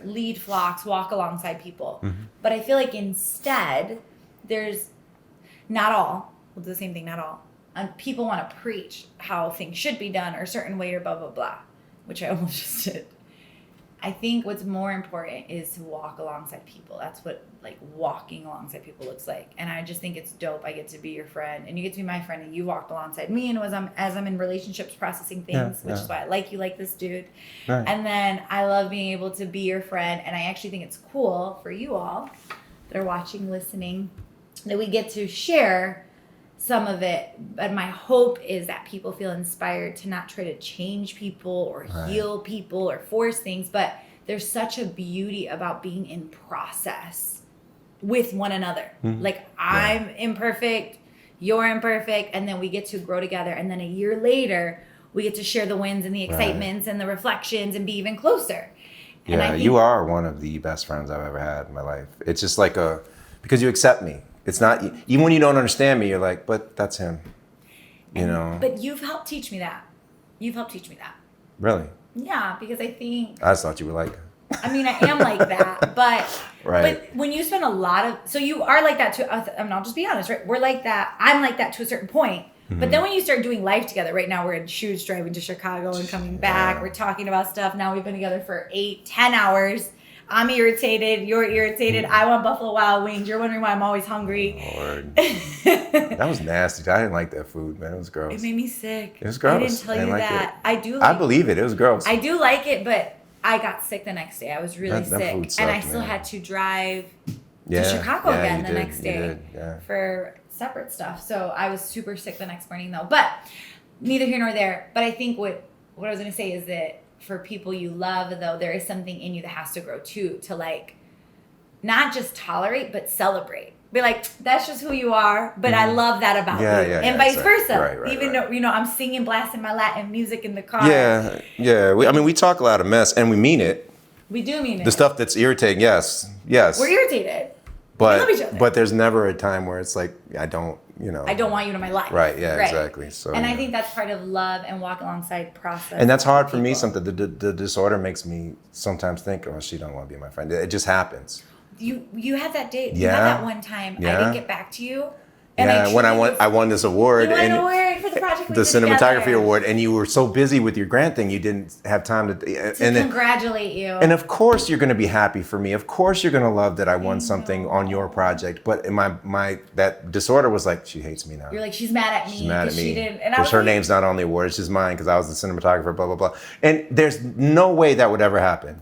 lead flocks, walk alongside people. Mm-hmm. But I feel like instead, there's not all. We'll do the same thing, not all. And people want to preach how things should be done or a certain way or blah, blah, blah, which I almost just did. I think what's more important is to walk alongside people. That's what like walking alongside people looks like. And I just think it's dope. I get to be your friend and you get to be my friend and you walked alongside me. And as I'm in relationships processing things, which is why I like you like this dude. Right. And then I love being able to be your friend. And I actually think it's cool for you all that are watching, listening, that we get to share some of it, but my hope is that people feel inspired to not try to change people or heal people or force things, but there's such a beauty about being in process with one another. Mm-hmm. Like I'm imperfect, you're imperfect, and then we get to grow together, and then a year later we get to share the wins and the excitements and the reflections and be even closer. And Yeah, you are one of the best friends I've ever had in my life. It's just like because you accept me. It's not, even when you don't understand me, you're like, but that's him, But you've helped teach me that. Really? Yeah, because I think. I just thought you were like. I mean, I am like that, but right. But when you spend a lot of, so you are like that I mean, I'll just be honest, right? We're like that. I'm like that to a certain point. Mm-hmm. But then when you start doing life together, right now we're in shoes driving to Chicago and coming back. We're talking about stuff. Now we've been together for 8-10 hours. I'm irritated. You're irritated. I want Buffalo Wild Wings. You're wondering why I'm always hungry. Lord. That was nasty. I didn't like that food, man. It was gross. It made me sick. It was gross. I didn't tell you like that. It. I believe it. It was gross. I do like it, but I got sick the next day. I was really sick. That food sucked, and I still man. had to drive to Chicago again the next day for separate stuff. So I was super sick the next morning though. But neither here nor there. But I think what I was going to say is that for people you love, though, there is something in you that has to grow too, to like not just tolerate, but celebrate. Be like, that's just who you are, but I love that about you. And vice versa. Right, Even though, I'm singing, blasting my Latin music in the car. Yeah. We talk a lot of mess, and we mean it. We do mean it. The stuff that's irritating, yes. We're irritated. We love each other. But there's never a time where it's like, I don't want you in my life. Right, exactly. So, and I think that's part of love and walk alongside process. And that's hard for me sometimes. The disorder makes me sometimes think, oh, she don't want to be my friend. It just happens. You had that date. You had that one time. I didn't get back to you. And when I won this award. You won an award for the project. The cinematography award, and you were so busy with your grant thing, you didn't have time to congratulate you. And of course, you're going to be happy for me. Of course, you're going to love that I won something on your project. But in my that disorder was like, she hates me now. You're like, she's mad at me. She's mad at me. She didn't. Because her name's not on the award. It's just mine because I was the cinematographer. Blah blah blah. And there's no way that would ever happen.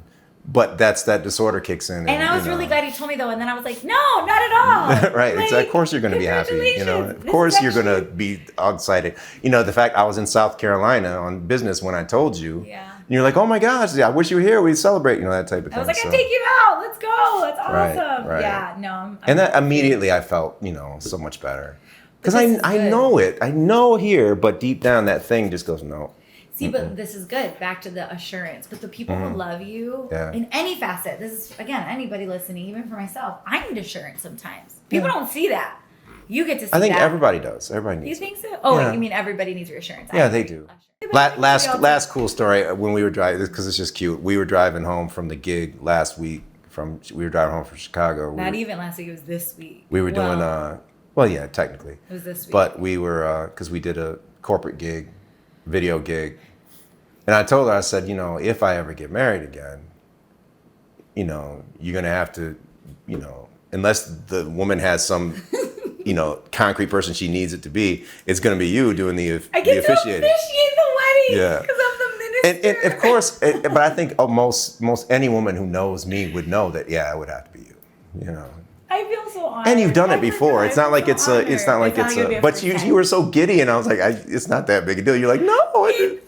but that disorder kicks in. And I was really glad you told me though, and then I was like, no, not at all. Right. Like, Of course you're going to be happy. You know, of course you're going to be excited. You know, the fact I was in South Carolina on business when I told you. Yeah. And you're like, oh my gosh, I wish you were here. We'd celebrate. You know, that type of thing. I was like, I'll take you out. Let's go. That's awesome. Right. Yeah. No. And that immediately I felt, you know, so much better. Because I good. know it. I know here, but deep down that thing just goes, no. See, but this is good. Back to the assurance. But the people who love you in any facet, this is, again, anybody listening, even for myself, I need assurance sometimes. People don't see that. You get to see that. I think everybody does. Everybody needs You think so? Oh, you mean everybody needs reassurance? Yeah, they do. Last cool story, when we were driving, because it's just cute. We were driving home from the gig last week. We were driving home from Chicago. Not even last week. It was this week. We were doing, well, yeah, technically. It was this week. But we were, because we did a corporate gig, video gig. And I told her, I said, you know, if I ever get married again, you know, you're going to have to, you know, unless the woman has some, you know, concrete person she needs it to be, it's going to be you doing the officiating. I get to officiate the wedding Yeah. because I'm the minister. And of course, but I think most any woman who knows me would know that, yeah, it would have to be you, you know. I feel so honored. And you've done it before. It's not like so it's a, but you were so giddy, and I was like, it's not that big a deal. You're like, no.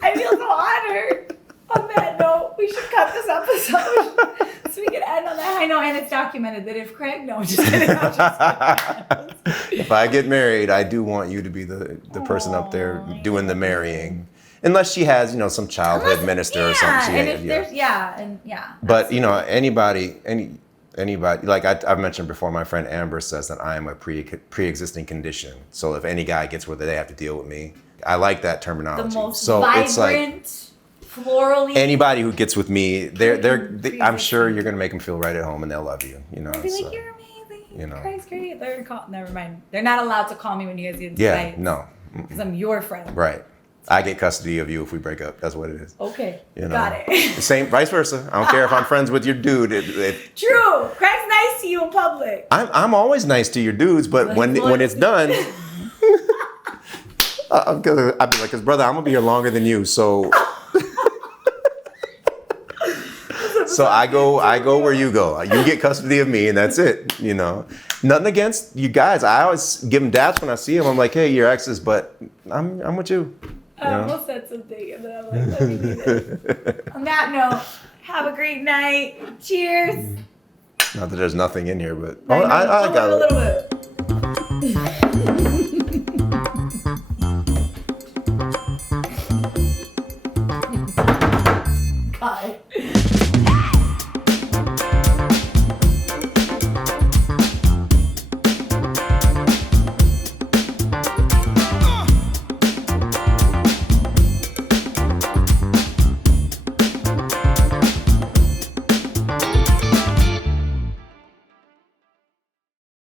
I feel so honored. On that note, we should cut this episode so we can end on that high note. And it's documented that if Craig, no, I'm just kidding. If I get married, I do want you to be the person up there doing the marrying. Unless she has, you know, some childhood minister or something. But, you know, anybody, like I've mentioned before, my friend Amber says that I am a pre-existing condition. So if any guy gets with it, they have to deal with me. I like that terminology. The most so vibrant, it's like, florally. anybody who gets with me, I'm sure you're gonna make them feel right at home, and they'll love you. You know, I'll be like, you're amazing. You know, Craig's great. Never mind. They're not allowed to call me when you guys get into yeah, fights. no, because I'm your friend. right. I get custody of you if we break up. That's what it is. Okay, you know? Got it. Same, vice versa. I don't care if I'm friends with your dude. True. Craig's nice to you in public. I'm always nice to your dudes, but when it's done, I'd be like, "Cause brother, I'm gonna be here longer than you, so." So I go where you go. You get custody of me, and that's it. You know, nothing against you guys. I always give them daps when I see them. I'm like, hey, your exes, but I'm with you. I almost said something, and then I'm like, let me do this. On that note, have a great night. Cheers. Not that there's nothing in here, but I got a little bit.